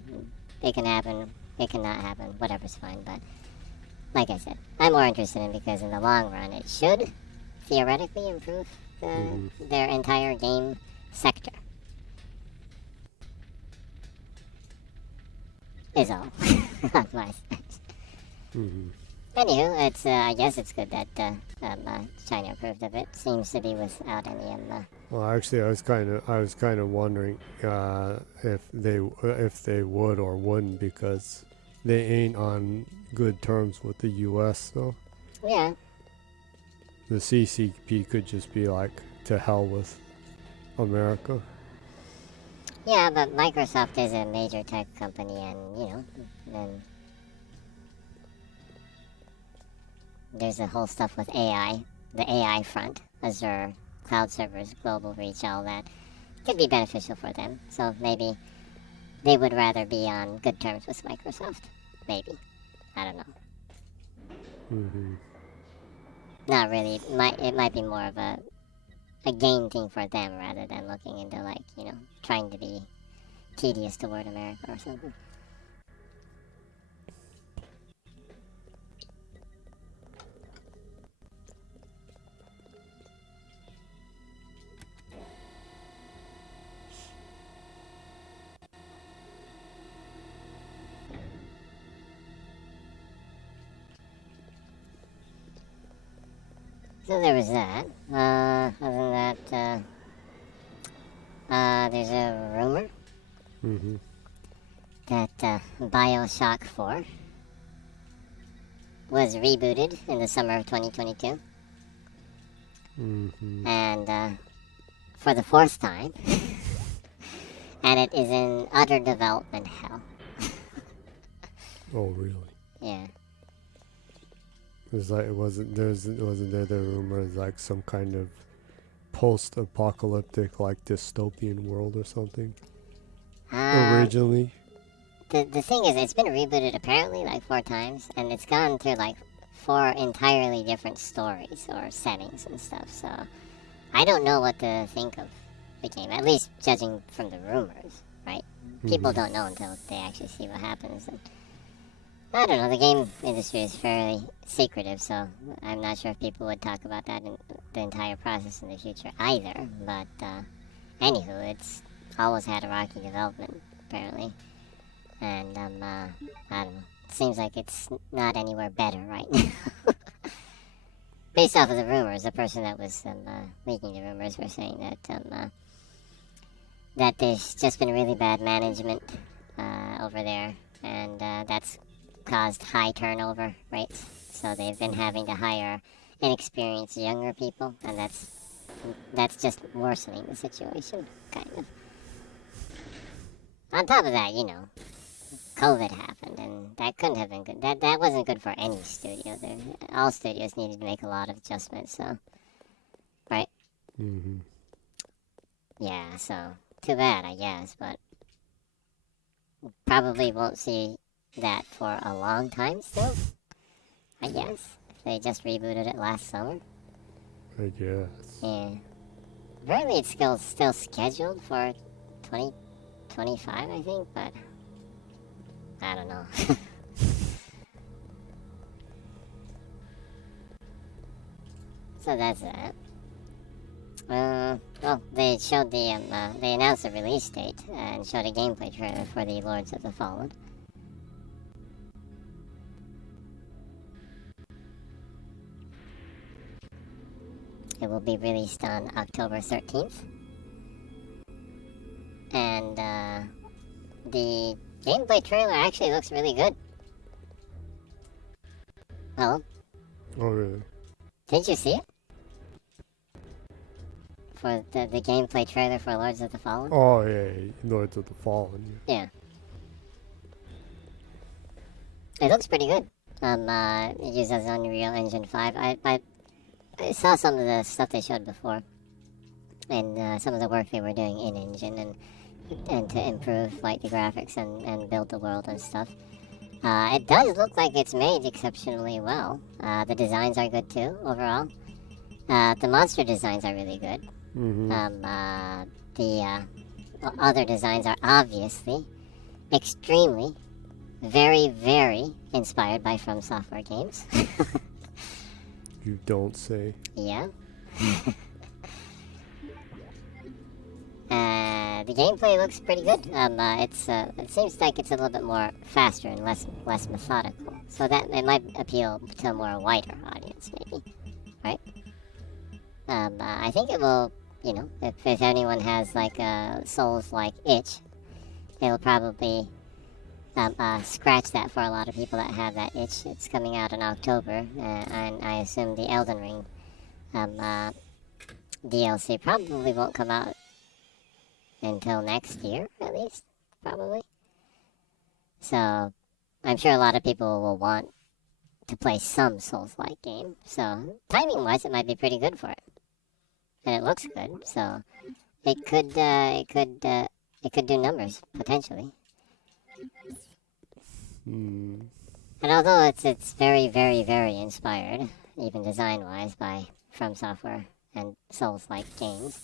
can happen, it cannot happen, whatever's fine, but like I said, I'm more interested in because in the long run, it should theoretically improve their entire game sector. Is all. My Anywho, it's I guess it's good that China approved of it. Seems to be without any Well, actually, I was kind of wondering if they would or wouldn't, because they ain't on good terms with the U.S. So yeah. the CCP could just be like, to hell with America. Yeah, but Microsoft is a major tech company, and then there's the whole stuff with AI, the AI front, Azure, cloud servers, global reach, all that could be beneficial for them. So maybe they would rather be on good terms with Microsoft. Maybe, I don't know. Not really. It might be more of a gain thing for them rather than looking into trying to be tedious toward America or something. So there was that. Other than that, there's a rumor Mm-hmm. that Bioshock 4 was rebooted in the summer of 2022. Mm-hmm. And for the fourth time. And it is in utter development hell. Oh, really? Yeah. It wasn't there the rumor of like some kind of post-apocalyptic like dystopian world or something originally? The thing is, it's been rebooted apparently like 4 times, and it's gone through like 4 entirely different stories or settings and stuff. So I don't know what to think of the game, at least judging from the rumors, right? People don't know until they actually see what happens. And I don't know, the game industry is fairly secretive, so I'm not sure if people would talk about that in the entire process in the future either. But anywho, it's always had a rocky development, apparently. And I don't know, it seems like it's not anywhere better right now. Based off of the rumors, the person that was leaking the rumors were saying that there's just been really bad management over there, and that's caused high turnover rates. So they've been having to hire inexperienced younger people, and that's just worsening the situation, kind of. On top of that, COVID happened, and that couldn't have been good. That wasn't good for any studio. All studios needed to make a lot of adjustments. So, right? Mm-hmm. Yeah. So too bad, I guess, but probably won't see that for a long time still. I guess if they just rebooted it last summer. I guess. Yeah. Apparently, it's still scheduled for 2025, I think, but I don't know. So that's that. Well, they showed they announced the release date and showed a gameplay trailer for the Lords of the Fallen. It will be released on October 13th. And the gameplay trailer actually looks really good. Well, Oh, really? did you see it? For the gameplay trailer for Lords of the Fallen? Oh, yeah, Lords of the Fallen. Yeah. It looks pretty good. It uses Unreal Engine 5. I saw some of the stuff they showed before, and some of the work they were doing in Engine, and to improve like the graphics and build the world and stuff. It does look like it's made exceptionally well. The designs are good too, overall. The monster designs are really good. Mm-hmm. The other designs are obviously extremely, very, very inspired by From Software games. You don't say. Yeah. The gameplay looks pretty good. It seems like it's a little bit more faster and less methodical. So that it might appeal to a more wider audience, maybe, right? I think it will. If anyone has like a Souls-like itch, it'll probably scratch that for a lot of people that have that itch. It's coming out in October, and I assume the Elden Ring DLC probably won't come out until next year, at least, probably. So, I'm sure a lot of people will want to play some Souls-like game. So, timing-wise, it might be pretty good for it, and it looks good. So, it could do numbers potentially. Mm. And although it's very, very, very inspired, even design-wise, by From Software and Souls-like games,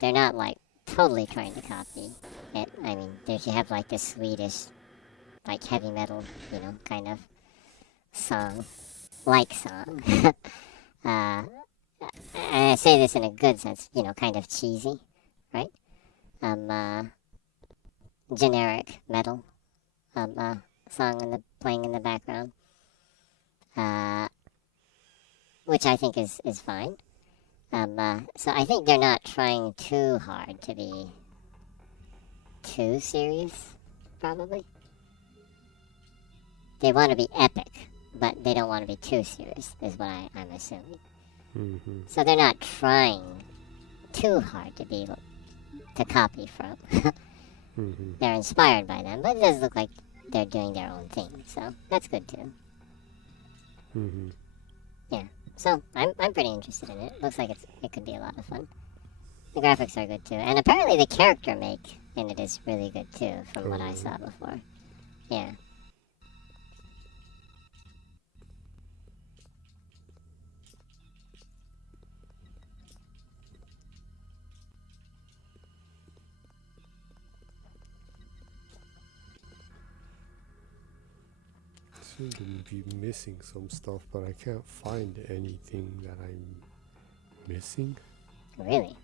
they're not like totally trying to copy it. I mean, you have like this Swedish, like heavy metal, kind of song. And I say this in a good sense, kind of cheesy, right? Generic metal song playing in the background. which I think is fine. So I think they're not trying too hard to be too serious, probably. They want to be epic, but they don't want to be too serious, is what I'm assuming. Mm-hmm. So they're not trying too hard to copy from. Mm-hmm. They're inspired by them, but it does look like they're doing their own thing, so that's good too. Mm-hmm. Yeah. So I'm pretty interested in it. Looks like it could be a lot of fun. The graphics are good too, and apparently the character make in it is really good too, from what I saw before. Yeah. Seem to be missing some stuff, but I can't find anything that I'm missing. Really?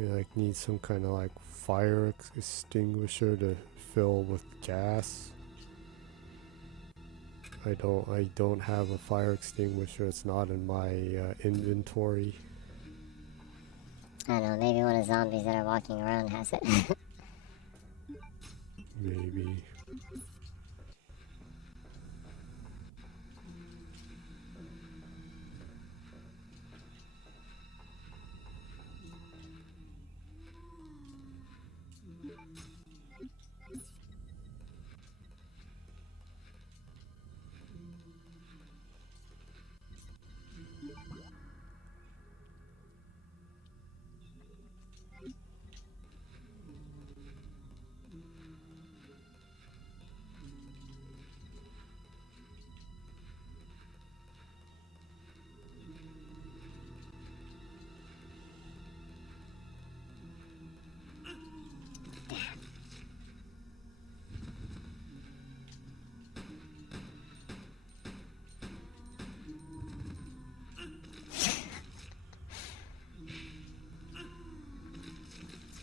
I like need some kind of like fire extinguisher to fill with gas. I don't have a fire extinguisher. It's not in my inventory. I don't know. Maybe one of the zombies that are walking around has it. Maybe.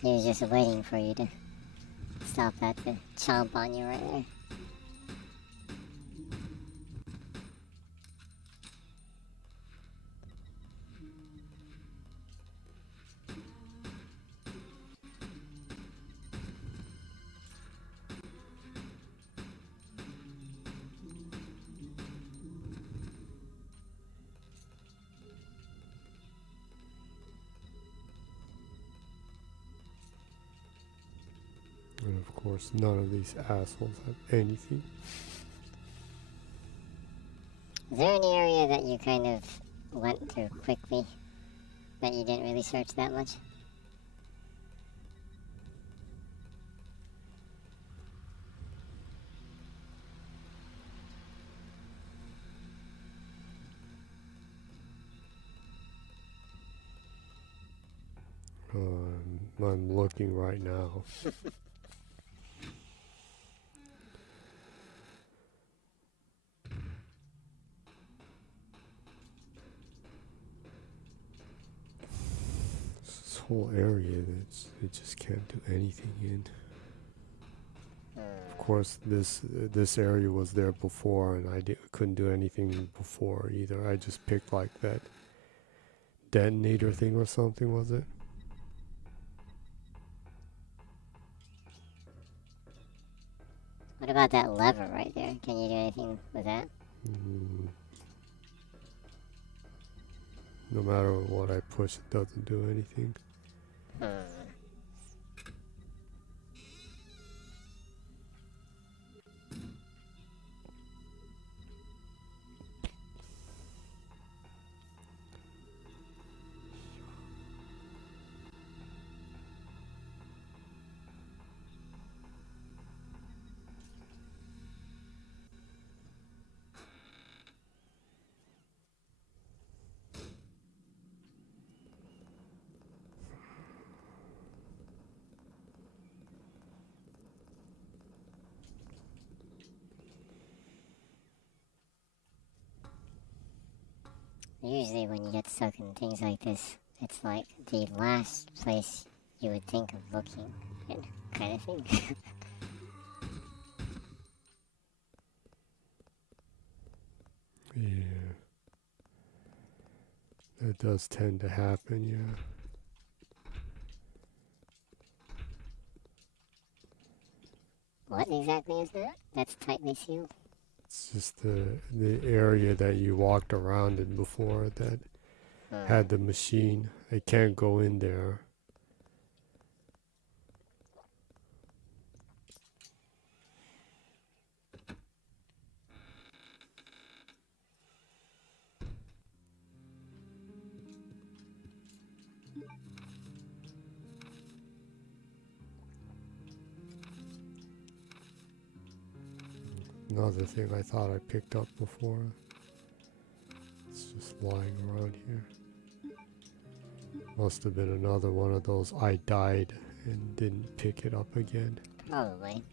He was just waiting for you to stop that to chomp on you right there. And of course, none of these assholes have anything. Is there any area that you kind of went through quickly that you didn't really search that much? I'm looking right now. This whole area, it just can't do anything in. Of course, this area was there before, and I couldn't do anything before either. I just picked like that detonator thing or something, was it? What about that lever right there? Can you do anything with that? No matter what I push, it doesn't do anything. Usually when you get stuck in things like this, it's like the last place you would think of looking, and kind of thing. Yeah. It does tend to happen, yeah. What exactly is that? That's tightly sealed? It's just the area that you walked around in before that had the machine. I can't go in there. Another thing I thought I picked up before. It's just lying around here. Must have been another one of those I died and didn't pick it up again. Probably.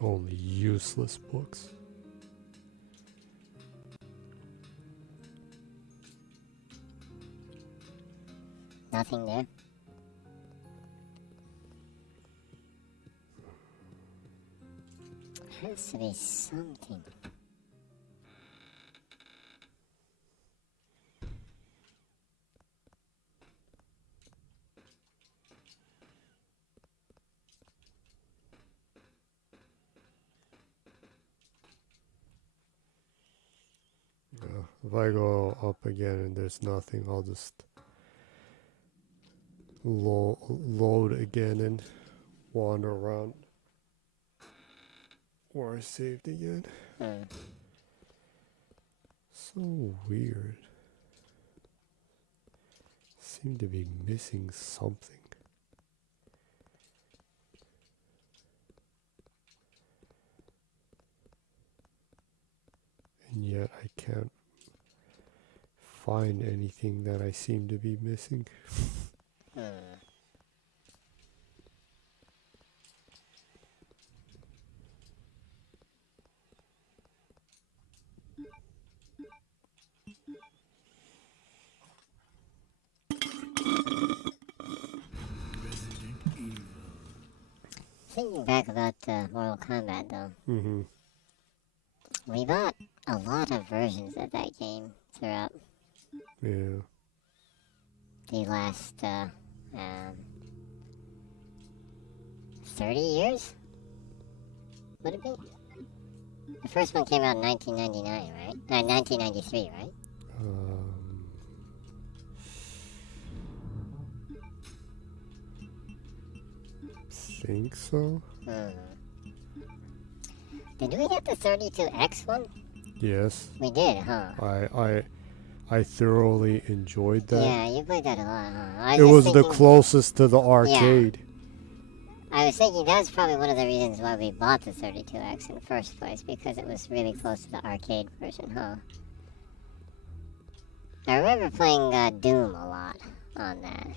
Only useless books. Nothing there? Has to be something. If I go up again and there's nothing, I'll just load again and wander around where I saved again. So weird. Seem to be missing something. And yet I can't find anything that I seem to be missing. Resident Evil. Thinking back about Mortal Kombat though, Mm-hmm. we bought a lot of versions of that game throughout Yeah. the last 30 years? Would it be? The first one came out in 1999, right? 1993, right? Think so? Did we get the 32X one? Yes. We did, huh? I thoroughly enjoyed that. Yeah, you played that a lot, huh? It was the closest to the arcade. I was thinking that's probably one of the reasons why we bought the 32X in the first place, because it was really close to the arcade version, huh? I remember playing Doom a lot on that.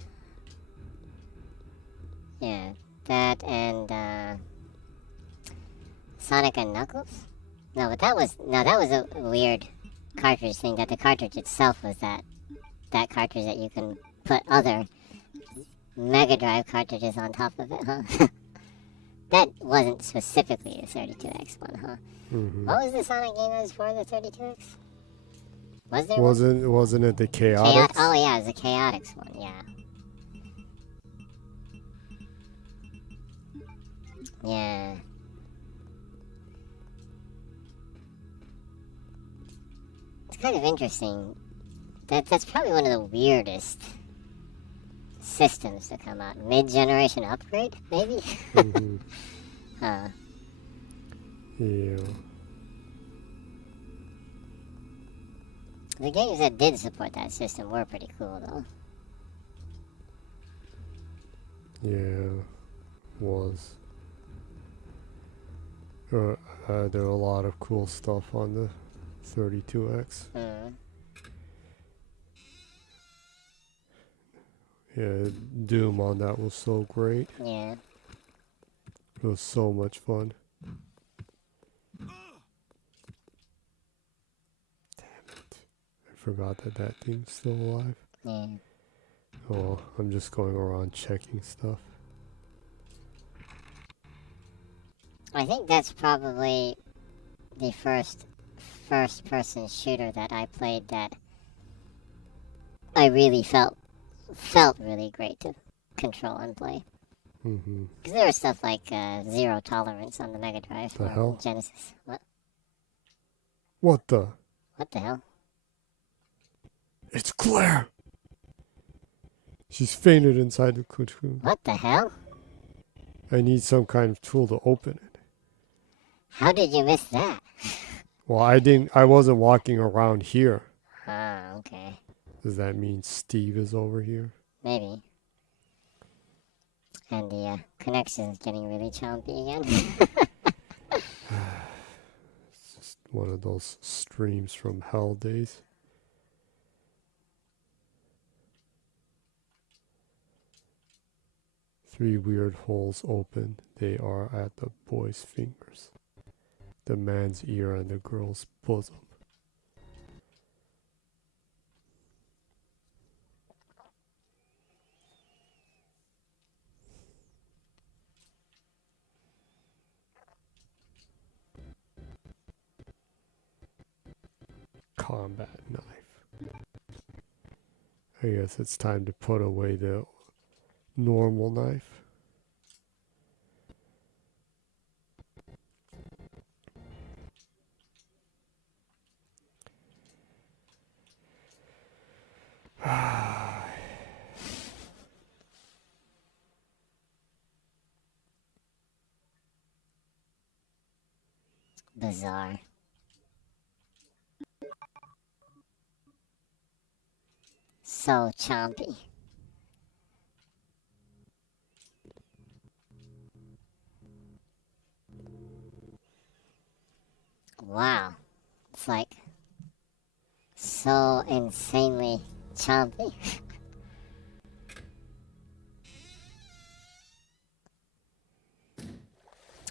Yeah, that and Sonic and Knuckles? No, but that was a weird cartridge thing, that the cartridge itself was that cartridge that you can put other Mega Drive cartridges on top of it, huh? That wasn't specifically a 32X one, huh? Mm-hmm. What was the Sonic game that was for the 32X? Was there one? Wasn't it the Chaotix? Oh yeah, it was the Chaotix one, yeah. Yeah. It's kind of interesting. That's probably one of the weirdest systems to come out. Mid-generation upgrade, maybe? Mm-hmm. Huh. Yeah. The games that did support that system were pretty cool, though. Yeah. Was. There are a lot of cool stuff on the 32X. Yeah, Doom on that was so great. Yeah. It was so much fun. Damn it. I forgot that thing's still alive. Yeah. Oh, I'm just going around checking stuff. I think that's probably the first first-person shooter that I played that I really felt really great to control and play. Mm-hmm. Because there was stuff like Zero Tolerance on the Mega Drive The or hell? Genesis. What the? What the hell? It's Claire! She's fainted inside the cocoon. What the hell? I need some kind of tool to open it. How did you miss that? Well, I wasn't walking around here. Ah, okay. Does that mean Steve is over here? Maybe. And the connection's getting really chompy again. It's just one of those streams from hell days. Three weird holes open. They are at the boy's fingers, the man's ear, and the girl's bosom. Combat knife. I guess it's time to put away the normal knife. Bizarre. So chompy. Wow. It's like so insanely chompy.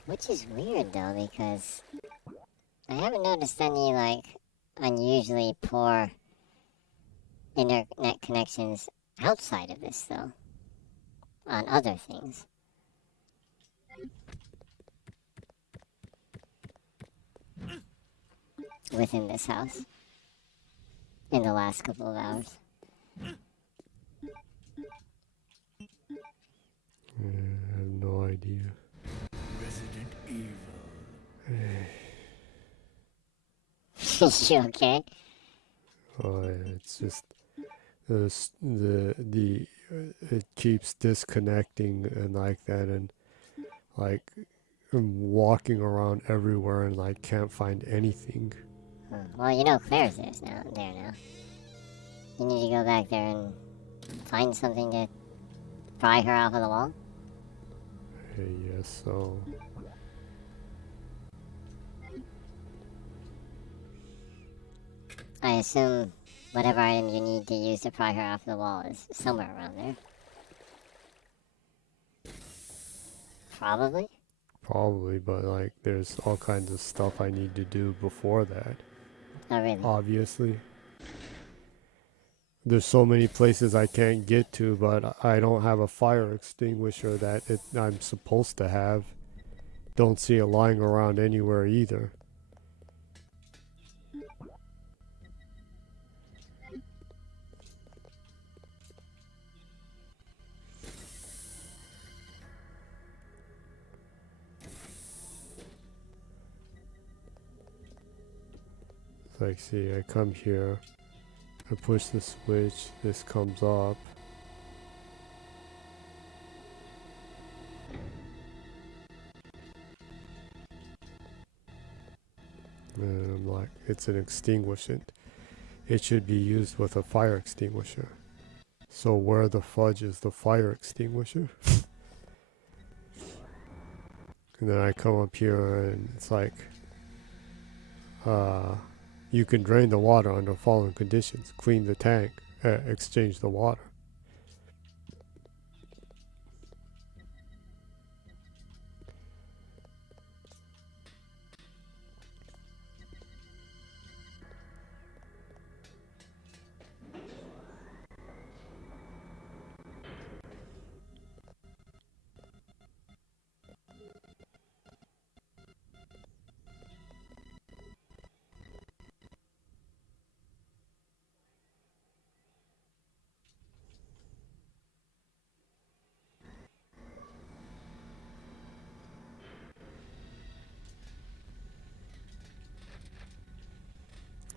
Which is weird though, because I haven't noticed any like unusually poor internet connections outside of this though. On other things. Within this house. In the last couple of hours. I have no idea. Resident Evil. You okay? Oh, yeah, it's just it keeps disconnecting and like that, and like I'm walking around everywhere and like can't find anything. Well, you know Claire's there now. You need to go back there and find something to pry her off of the wall. Hey, yes, so I assume whatever item you need to use to pry her off the wall is somewhere around there. Probably? probably, but like there's all kinds of stuff I need to do before that. Oh, really? Obviously. There's so many places I can't get to, but I don't have a fire extinguisher that I'm supposed to have. Don't see it lying around anywhere either. Like, see, I come here, I push the switch, this comes up. And I'm like, it's an extinguishant. It should be used with a fire extinguisher. So where the fudge is the fire extinguisher? And then I come up here and it's like, you can drain the water under following conditions. Clean the tank, exchange the water.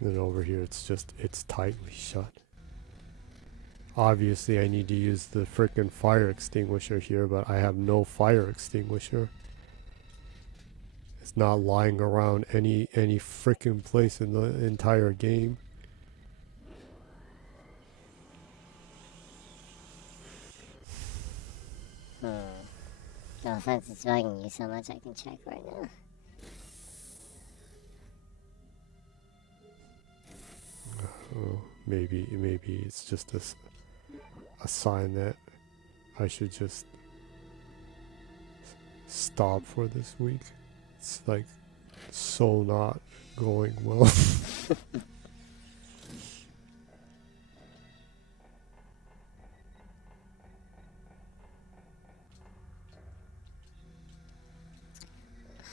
Then over here, it's tightly shut. Obviously, I need to use the frickin' fire extinguisher here, but I have no fire extinguisher. It's not lying around any frickin' place in the entire game. Well, since it's bugging you so much, I can check right now. Oh, maybe it's just a sign that I should just stop for this week. It's like so not going well.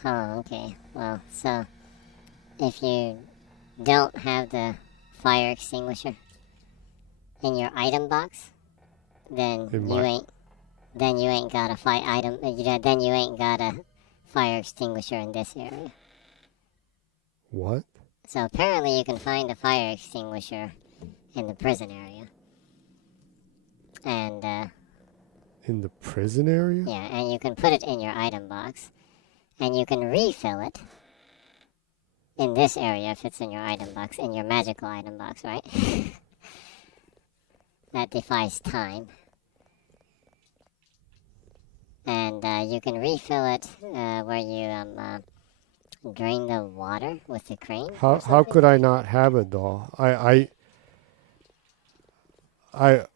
Oh, okay. Well, so if you don't have the fire extinguisher in your item box, then then you ain't got a then you ain't got a fire extinguisher in this area. What? So apparently you can find a fire extinguisher in the prison area. And In the prison area? yeah, and you can put it in your item box, and you can refill it in this area if it's in your item box, in your magical item box, right? That defies time. And you can refill it where you drain the water with the crane. How could I not have it though? I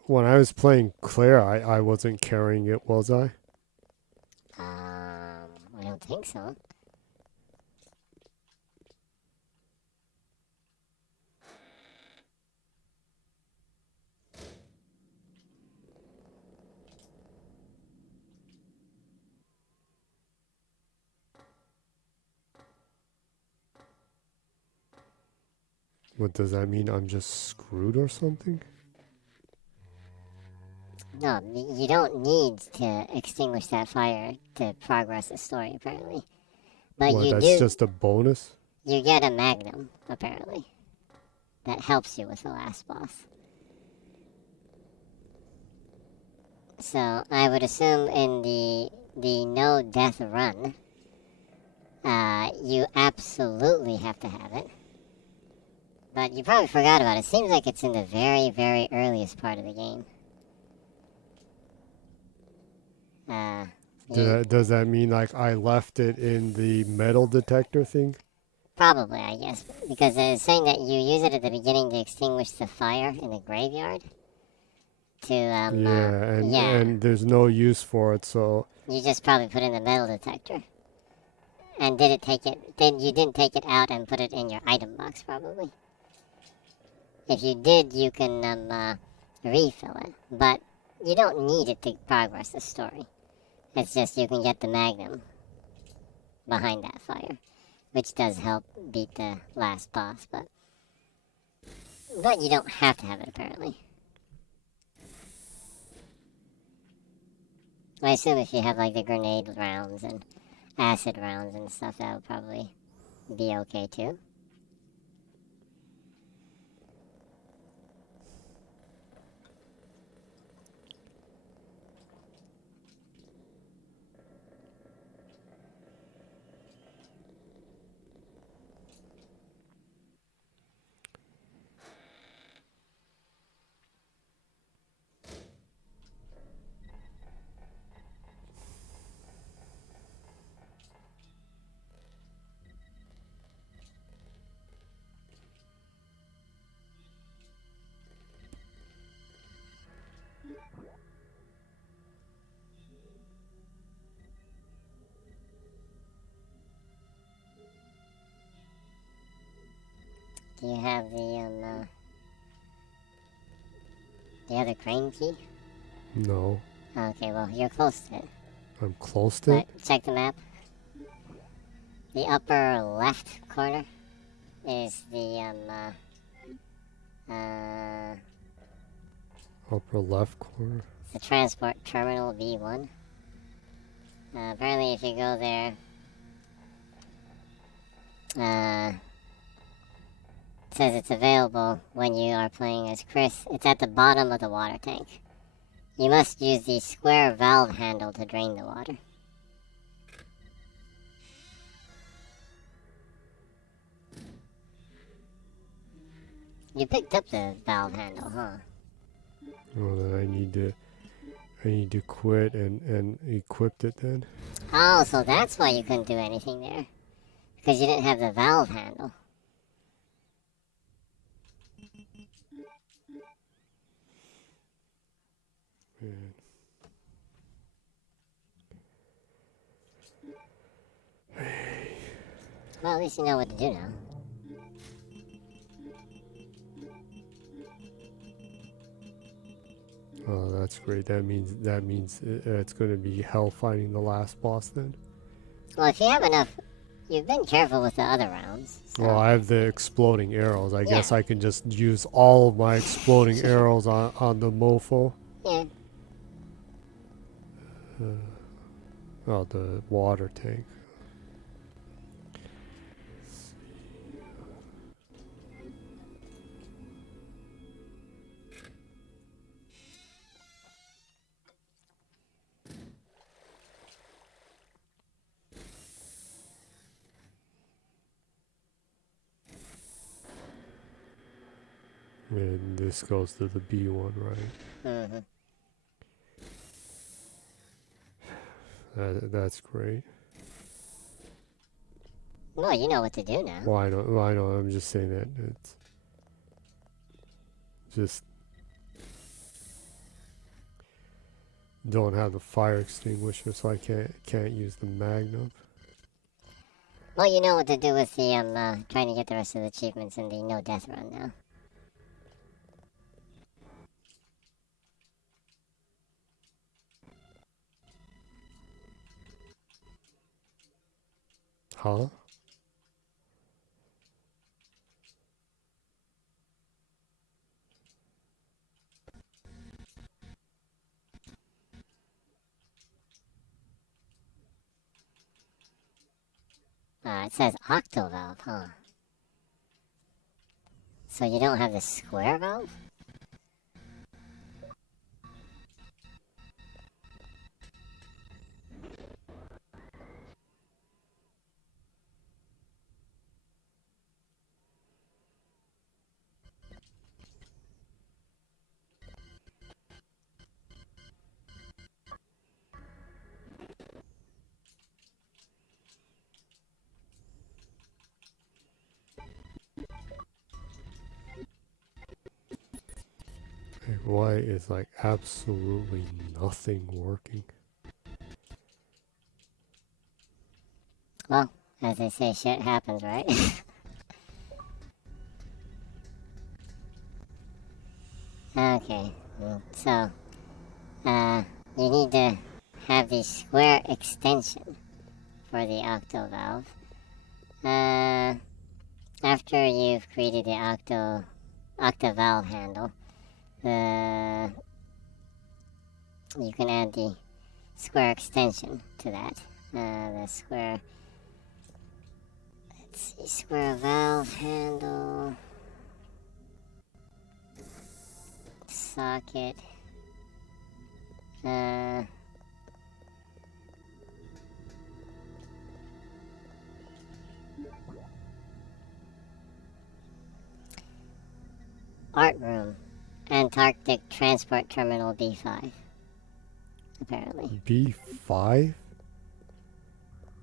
when I was playing Claire, I wasn't carrying it, was I? I don't think so. What does that mean? I'm just screwed or something? No, you don't need to extinguish that fire to progress the story, apparently. But What, you that's do. just a bonus? You get a magnum, apparently, that helps you with the last boss. So I would assume in the no death run, you absolutely have to have it. But you probably forgot about it. Seems like it's in the very, very earliest part of the game. Does that mean like I left it in the metal detector thing? Probably, I guess. Because it's saying that you use it at the beginning to extinguish the fire in the graveyard. And there's no use for it, so You just probably put it in the metal detector. And did it take it? Then you didn't take it out and put it in your item box, probably. If you did, you can refill it, but you don't need it to progress the story. It's just you can get the magnum behind that fire, which does help beat the last boss, but you don't have to have it apparently. I assume if you have like the grenade rounds and acid rounds and stuff, that would probably be okay too. Do you have the other crane key? no. Okay, well, you're close to it. I'm close to it. But check the map. The upper left corner is the Upper left corner. the transport terminal V1. Apparently, if you go there, says it's available when you are playing as Chris. It's at the bottom of the water tank. You must use the square valve handle to drain the water. You picked up the valve handle, huh? Well, then I need to quit and equip it then. Oh, so that's why you couldn't do anything there. Because you didn't have the valve handle. Man. Well, at least you know what to do now. Oh, that's great. That means it's going to be hell fighting the last boss then. Well, if you have enough, you've been careful with the other rounds. So. Well, I have the exploding arrows. I guess Yeah. I can just use all of my exploding arrows on the mofo. Yeah. Oh, the water tank. And this goes to the B one, right? Mm-hmm. That's great. Well, you know what to do now. Well, I know. I'm just saying that it's just don't have the fire extinguisher, so I can't use the magnum. Well, you know what to do with the trying to get the rest of the achievements in the no death run now. Huh? It says octo valve, huh? So you don't have the square valve? Like, why is like absolutely nothing working? Well, as they say, shit happens, right? Okay, so, you need to have the square extension for the octo valve. After you've created the octo valve handle, you can add the square extension to that. The square, let's see, square valve handle, socket, art room, Antarctic Transport Terminal B5, apparently. B5?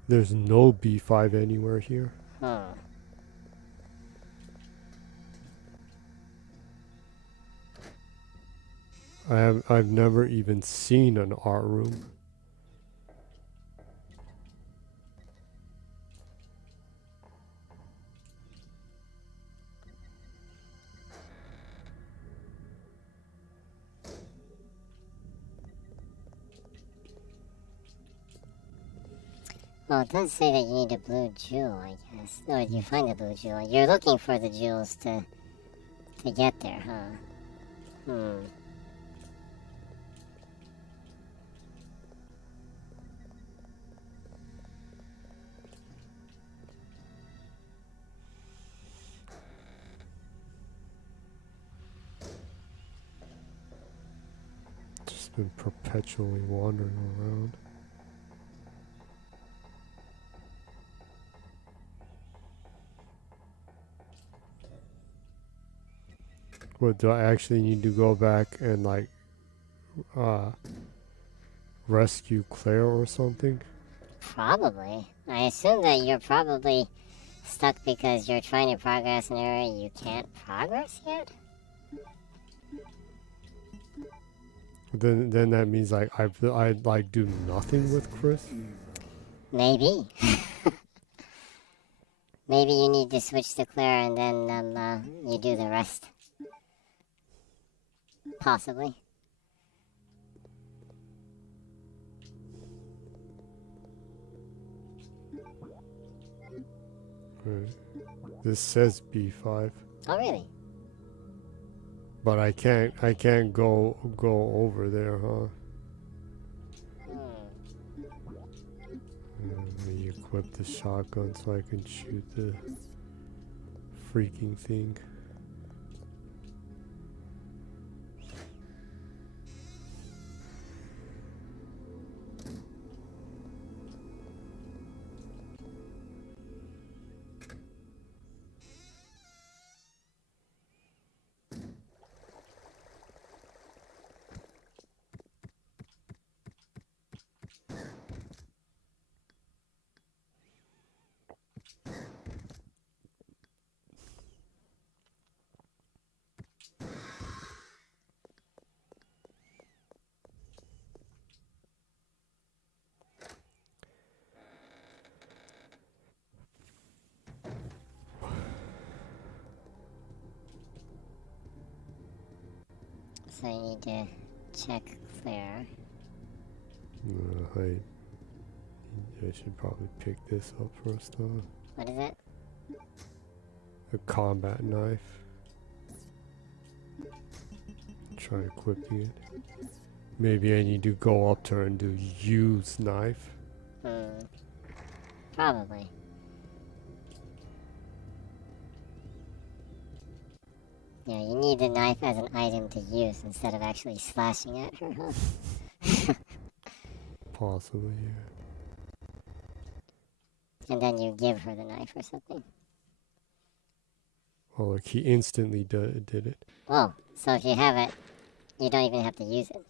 There's no B5 anywhere here. Huh. I've never even seen an art room. Well, it does say that you need a blue jewel, I guess. Or you find the blue jewel. You're looking for the jewels to get there, huh? just been perpetually wandering around. What, do I actually need to go back and like rescue Claire or something? Probably. I assume that you're probably stuck because you're trying to progress an area you can't progress yet? Then that means like I like do nothing with Chris. Maybe. Maybe you need to switch to Claire and then you do the rest. Possibly. Right. This says B5, Oh, really? but I can't go over there, huh? Let me equip the shotgun so I can shoot the freaking thing. So you need to check Claire. I should probably pick this up first, huh? What is it? A combat knife. Try equipping it. Maybe I need to go up to her and do use knife. Probably. Yeah, you need the knife as an item to use instead of actually slashing at her, huh? Possibly, yeah. And then you give her the knife or something. Oh, look, he instantly did it. Whoa, so if you have it, you don't even have to use it.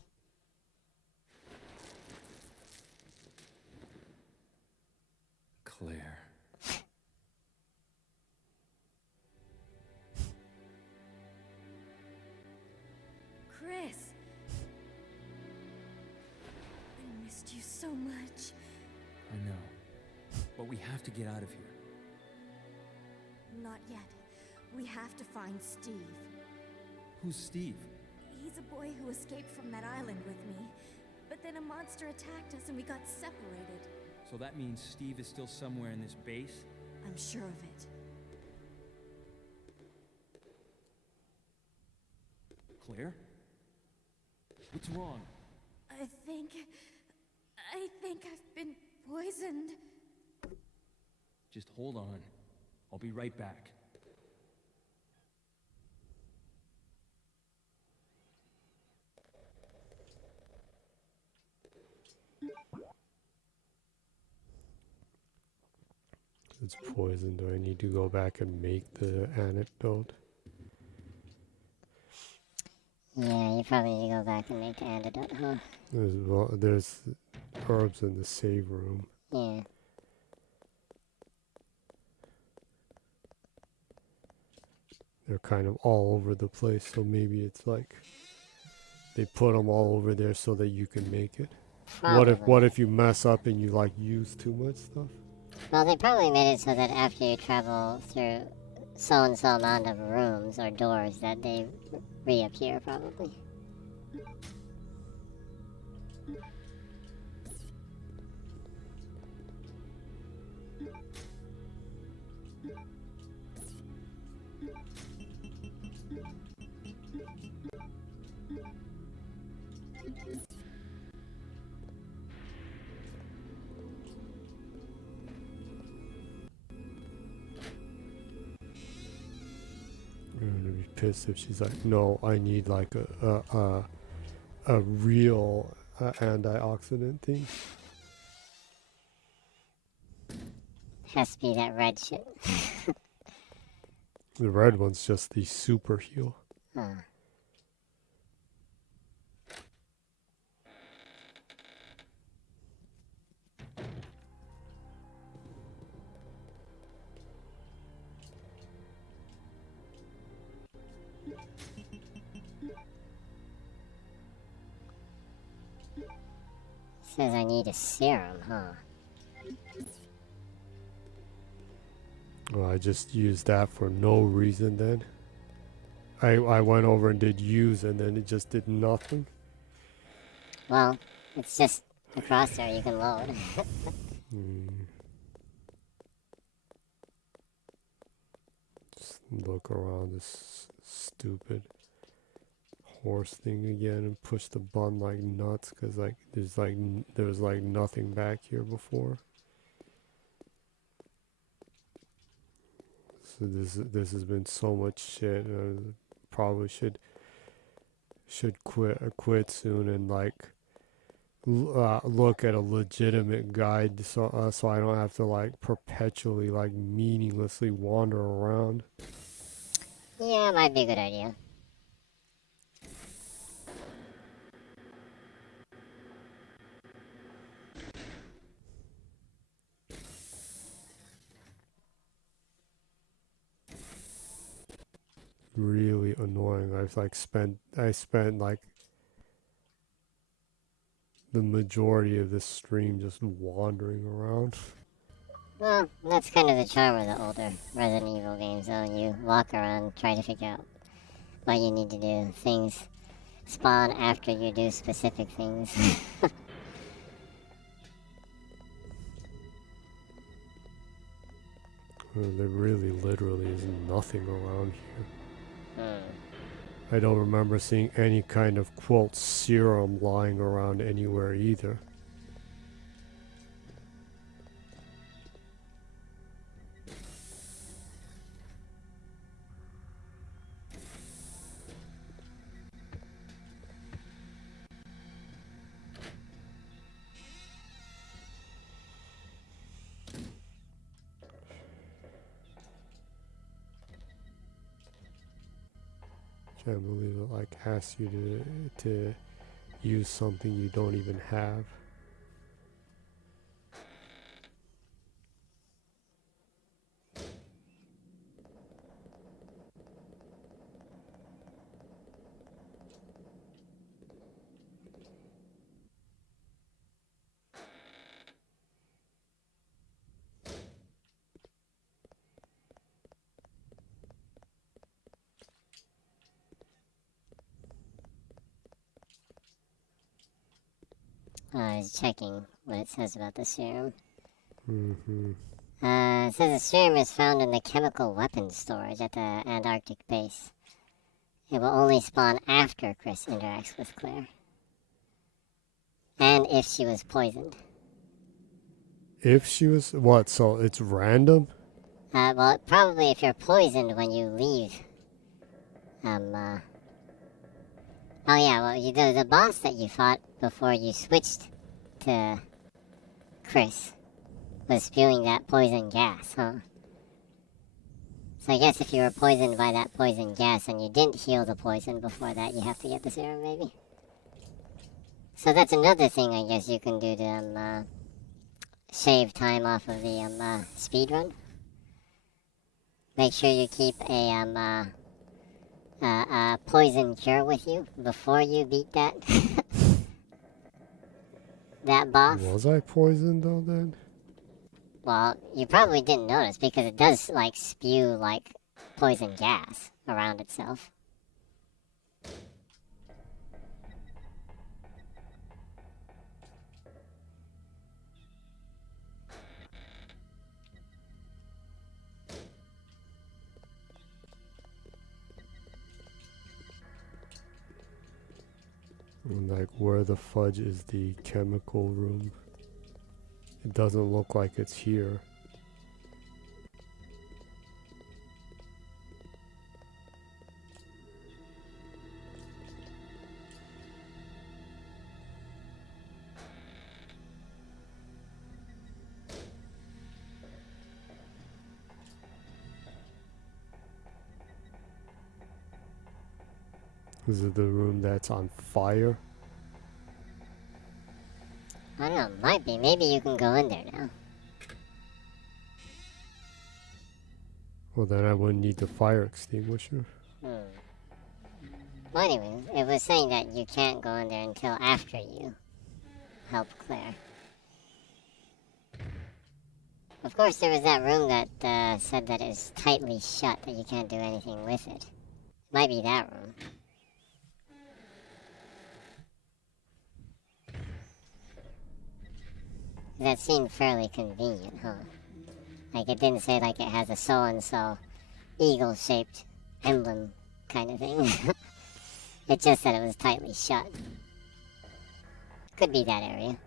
Claire. Chris! I missed you so much. I know. But we have to get out of here. Not yet. We have to find Steve. Who's Steve? He's a boy who escaped from that island with me. But then a monster attacked us and we got separated. So that means Steve is still somewhere in this base? I'm sure of it. Claire? What's wrong? I think I've been poisoned. Just hold on. I'll be right back. It's poison. Do I need to go back and make the antidote? Yeah, you probably need to go back and make the antidote, huh? There's herbs in the save room. Yeah. They're kind of all over the place, so maybe it's like they put them all over there so that you can make it. Probably. What if you mess up and you like use too much stuff? Well, they probably made it so that after you travel through so-and-so amount of rooms or doors that they reappear, probably. I'm gonna be pissed if she's like, no, I need like a a real antioxidant thing. Has to be that red shit. The red one's just the super heal. Huh. Says I need a serum, huh? Well, I just used that for no reason then. I went over and did use and then it just did nothing. Well, it's just across there you can load. Just look around this stupid horse thing again and push the button like nuts because like there was like nothing back here before. So this has been so much shit. Probably should quit soon and like look at a legitimate guide so I don't have to like perpetually like meaninglessly wander around. Yeah, might be a good idea. Really annoying. I spent like the majority of this stream just wandering around. Well, that's kind of the charm of the older Resident Evil games, though. You walk around, try to figure out what you need to do. Things spawn after you do specific things. There really literally is nothing around here. Hmm. I don't remember seeing any kind of quote serum lying around anywhere either. Can't believe it like asks you to use something you don't even have. I was checking what it says about the serum. Mm-hmm. It says the serum is found in the chemical weapons storage at the Antarctic base. It will only spawn after Chris interacts with Claire. And if she was poisoned. If she was what? So it's random? Well, probably if you're poisoned when you leave. Oh yeah, well, the boss that you fought before you switched to Chris was spewing that poison gas, huh? So I guess if you were poisoned by that poison gas and you didn't heal the poison before that, you have to get the serum, maybe? So that's another thing I guess you can do to, shave time off of the, speed run. Make sure you keep a poison cure with you before you beat that, that boss. Was I poisoned though then? Well, you probably didn't notice because it does, like, spew, like, poison gas around itself. And like where the fudge is the chemical room? It doesn't look like it's here. Is it the room that's on fire? I don't know, might be. Maybe you can go in there now. Well, then I wouldn't need the fire extinguisher. Well, anyway, it was saying that you can't go in there until after you help Claire. Of course, there was that room that said that it's tightly shut, that you can't do anything with it. Might be that room. That seemed fairly convenient, huh? Like, it didn't say like it has a so-and-so eagle-shaped emblem kind of thing. It just said it was tightly shut. Could be that area.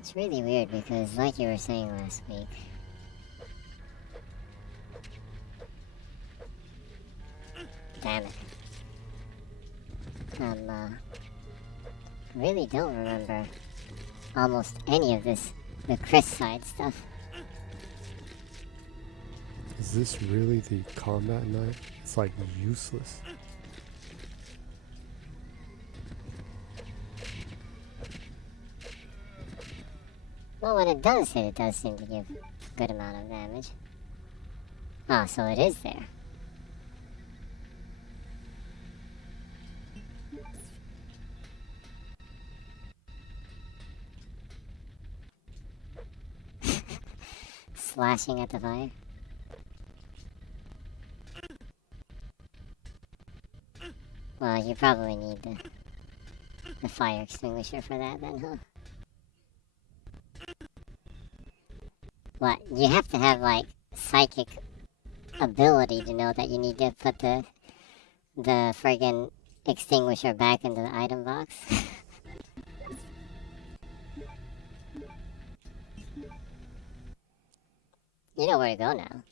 It's really weird because, like you were saying last week, damn it. Really don't remember almost any of this, the Chris side stuff. Is this really the combat knife? It's like useless. Well, when it does hit, it does seem to give a good amount of damage. Ah, so it is there. Slashing at the fire. Well, you probably need the fire extinguisher for that then, huh? What? You have to have, like, psychic ability to know that you need to put the friggin' extinguisher back into the item box. You know where to go now.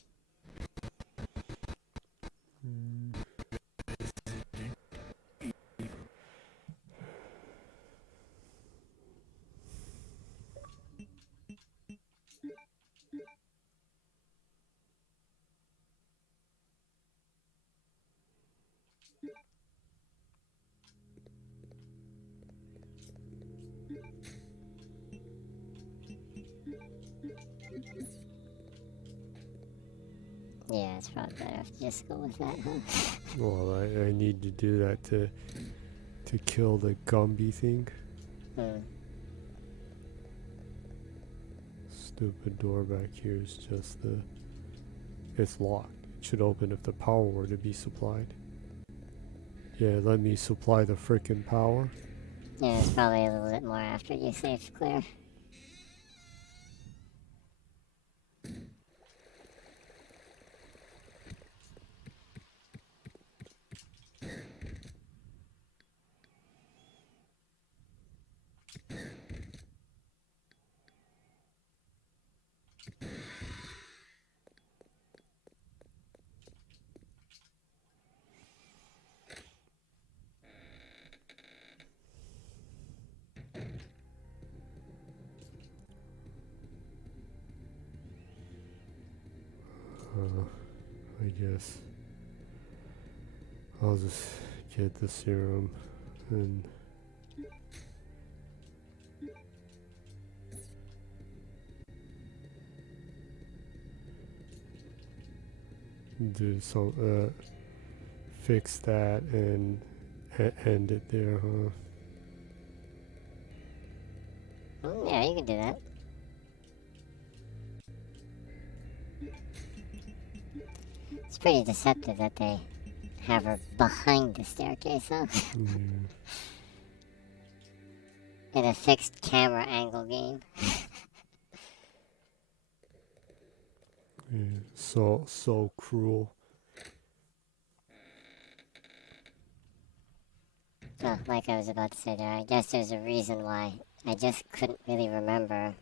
Yeah, it's probably better if you just go with that, huh? Well, I need to do that to kill the Gumby thing. Stupid door back here is just it's locked. It should open if the power were to be supplied. Yeah, let me supply the frickin' power. Yeah, it's probably a little bit more after you saved Claire. I guess I'll just get the serum and do some fix that and end it there, huh? Yeah, you can do that. It's pretty deceptive that they have her behind the staircase, huh? In a fixed camera angle game. Yeah, so cruel. Oh, like I was about to say there, I guess there's a reason why I just couldn't really remember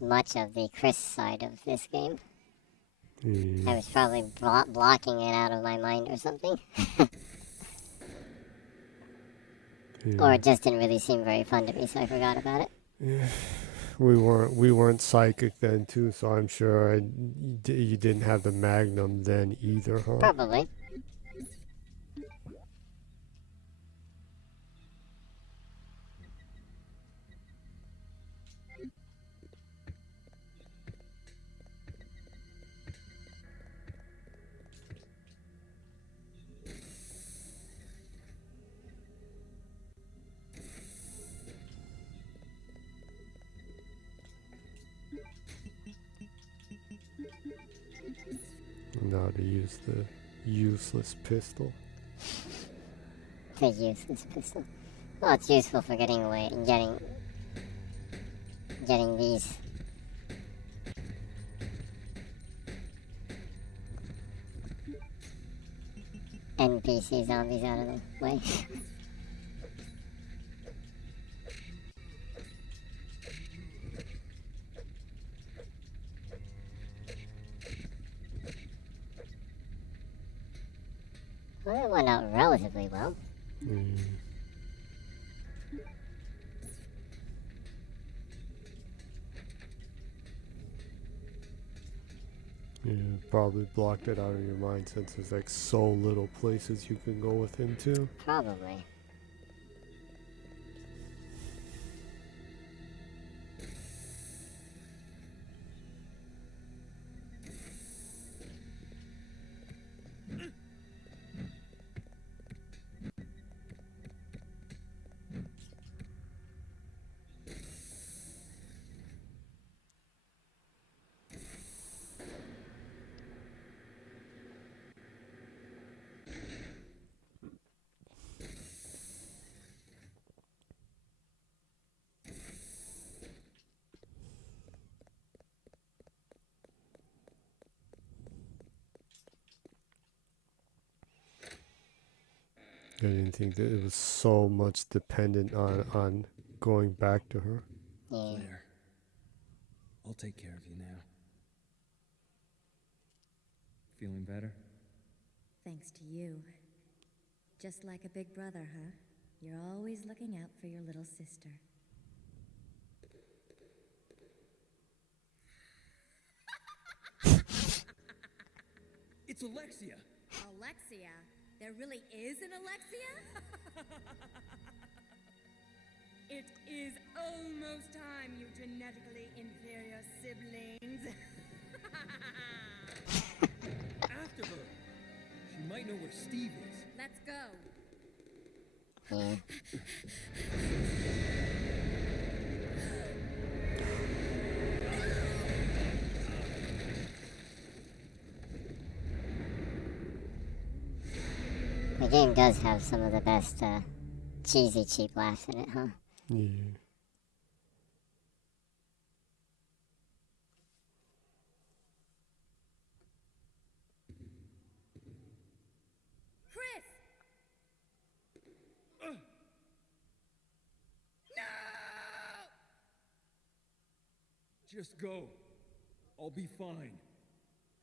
much of the Chris side of this game. I was probably blocking it out of my mind or something. Or it just didn't really seem very fun to me, so I forgot about it. Yeah. We weren't psychic then too, so I'm sure you didn't have the Magnum then either, huh? Probably. Now to use the useless pistol. The useless pistol. Well, it's useful for getting away and getting these NPC zombies out of the way. Well, it went out relatively well. Yeah, probably blocked it out of your mind since there's like so little places you can go with him too. Probably. I didn't think that it was so much dependent on going back to her. Yeah. Claire, I'll take care of you now. Feeling better? Thanks to you. Just like a big brother, huh? You're always looking out for your little sister. It's Alexia! Alexia? There really is an Alexia? It is almost time, you genetically inferior siblings. After her! She might know where Steve is. Let's go. Yeah. The game does have some of the best cheesy cheap laughs in it, huh? Yeah. Chris! No! Just go. I'll be fine.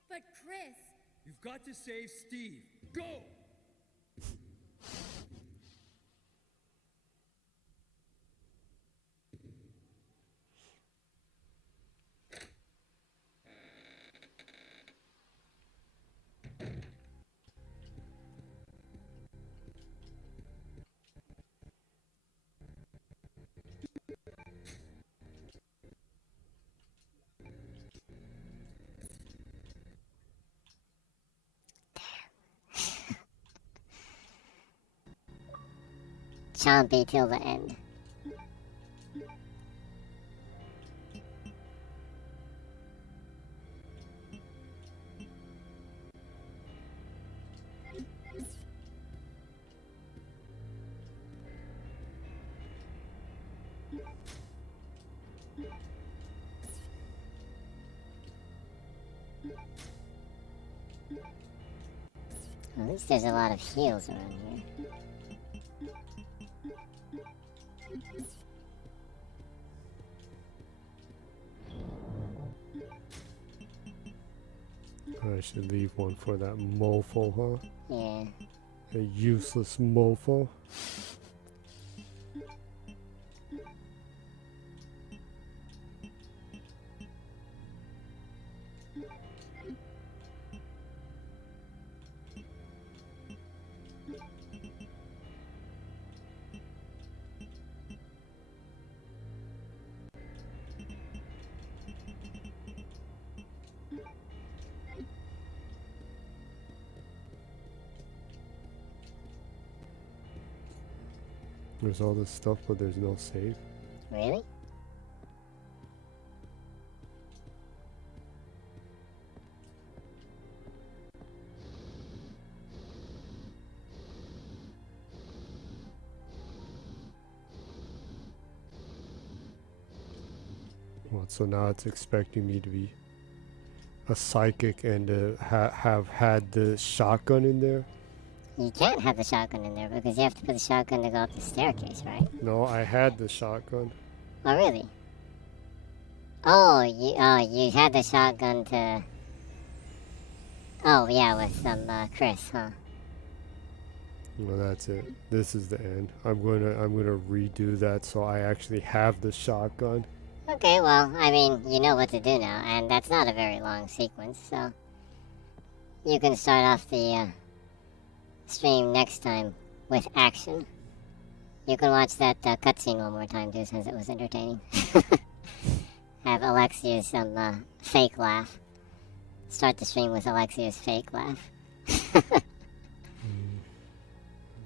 But Chris, You've got to save Steve. Go! Chompy till the end. At least there's a lot of heals around here. I should leave one for that mofo, huh? Yeah. A useless mofo. There's all this stuff, but there's no save. Really? What, so now it's expecting me to be a psychic and have had the shotgun in there? You can't have the shotgun in there because you have to put the shotgun to go up the staircase, right? No, I had the shotgun. Oh, really? You had the shotgun to... Oh, yeah, with Chris, huh? Well, that's it. This is the end. I'm gonna redo that so I actually have the shotgun. Okay, well, I mean, you know what to do now, and that's not a very long sequence, so... You can start off the, stream next time with action. You can watch that cutscene one more time too, since it was entertaining. Have Alexia's fake laugh. Start the stream with Alexia's fake laugh.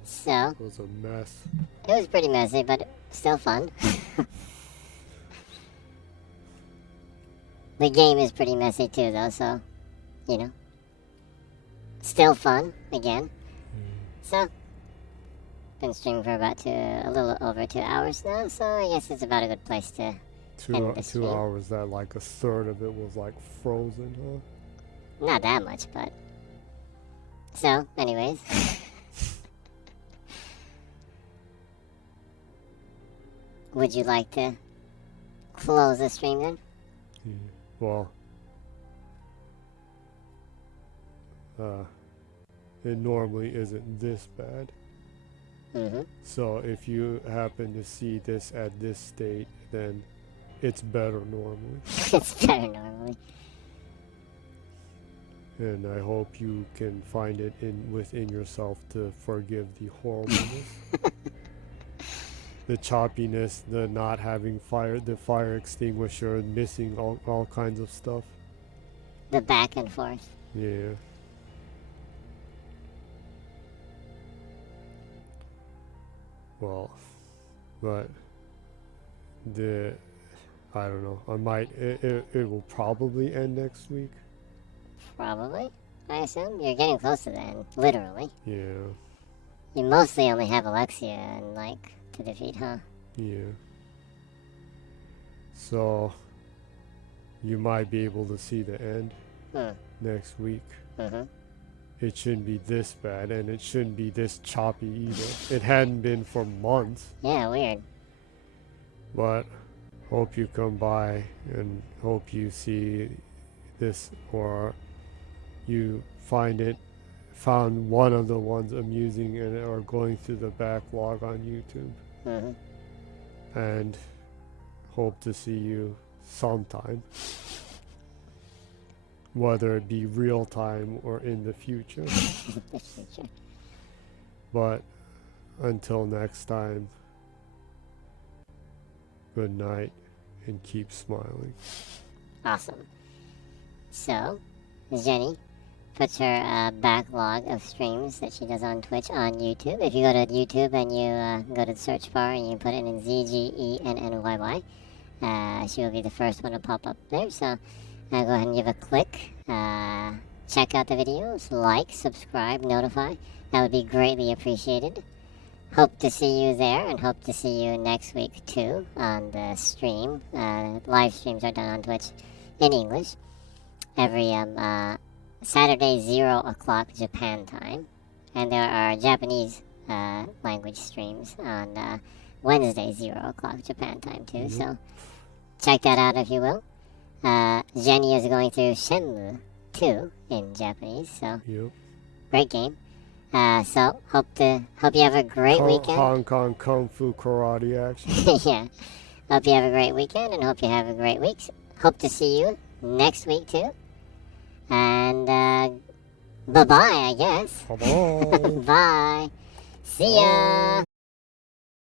So, It was a mess. it was pretty messy, but still fun. The game is pretty messy too, though, so, you know. Still fun, again. So, been streaming for about a little over 2 hours now, so I guess it's about a good place to end the stream. 2 hours that like a third of it was like frozen, huh? Not that much, but... So, anyways. Would you like to close the stream then? Well, it normally isn't this bad. Mm-hmm. So if you happen to see this at this state, then it's better normally. It's better normally. And I hope you can find it within yourself to forgive the horribleness. The choppiness, the not having the fire extinguisher, missing all kinds of stuff. The back and forth. Yeah. Well, but I don't know. It will probably end next week. Probably, I assume. You're getting close to the end, literally. Yeah. You mostly only have Alexia and, to defeat, huh? Yeah. So, you might be able to see the end next week. Mm-hmm. It shouldn't be this bad, and it shouldn't be this choppy either. It hadn't been for months. Yeah, weird. But, hope you come by, and hope you see this, or you found one of the ones amusing and are going through the backlog on YouTube. Mm-hmm. And hope to see you sometime, whether it be real time or in the future. But until next time, good night and keep smiling. Awesome. So, Jenny puts her backlog of streams that she does on Twitch on YouTube. If you go to YouTube and you go to the search bar and you put it in ZGENNYY, she will be the first one to pop up there. So, go ahead and give a click. Check out the videos, like, subscribe, notify. That would be greatly appreciated. Hope to see you there, and hope to see you next week too on the stream. Live streams are done on Twitch in English every Saturday 0 o'clock Japan time, and there are Japanese language streams on Wednesday 0 o'clock Japan time too. So check that out if you will. Jenny is going through Shenmue 2 in Japanese, so Yep. great game. So hope you have a great weekend. Hong Kong Kung Fu Karate action. Yeah. Hope you have a great weekend and hope you have a great week. Hope to see you next week too. And bye-bye, I guess. Bye-bye. Bye. See ya.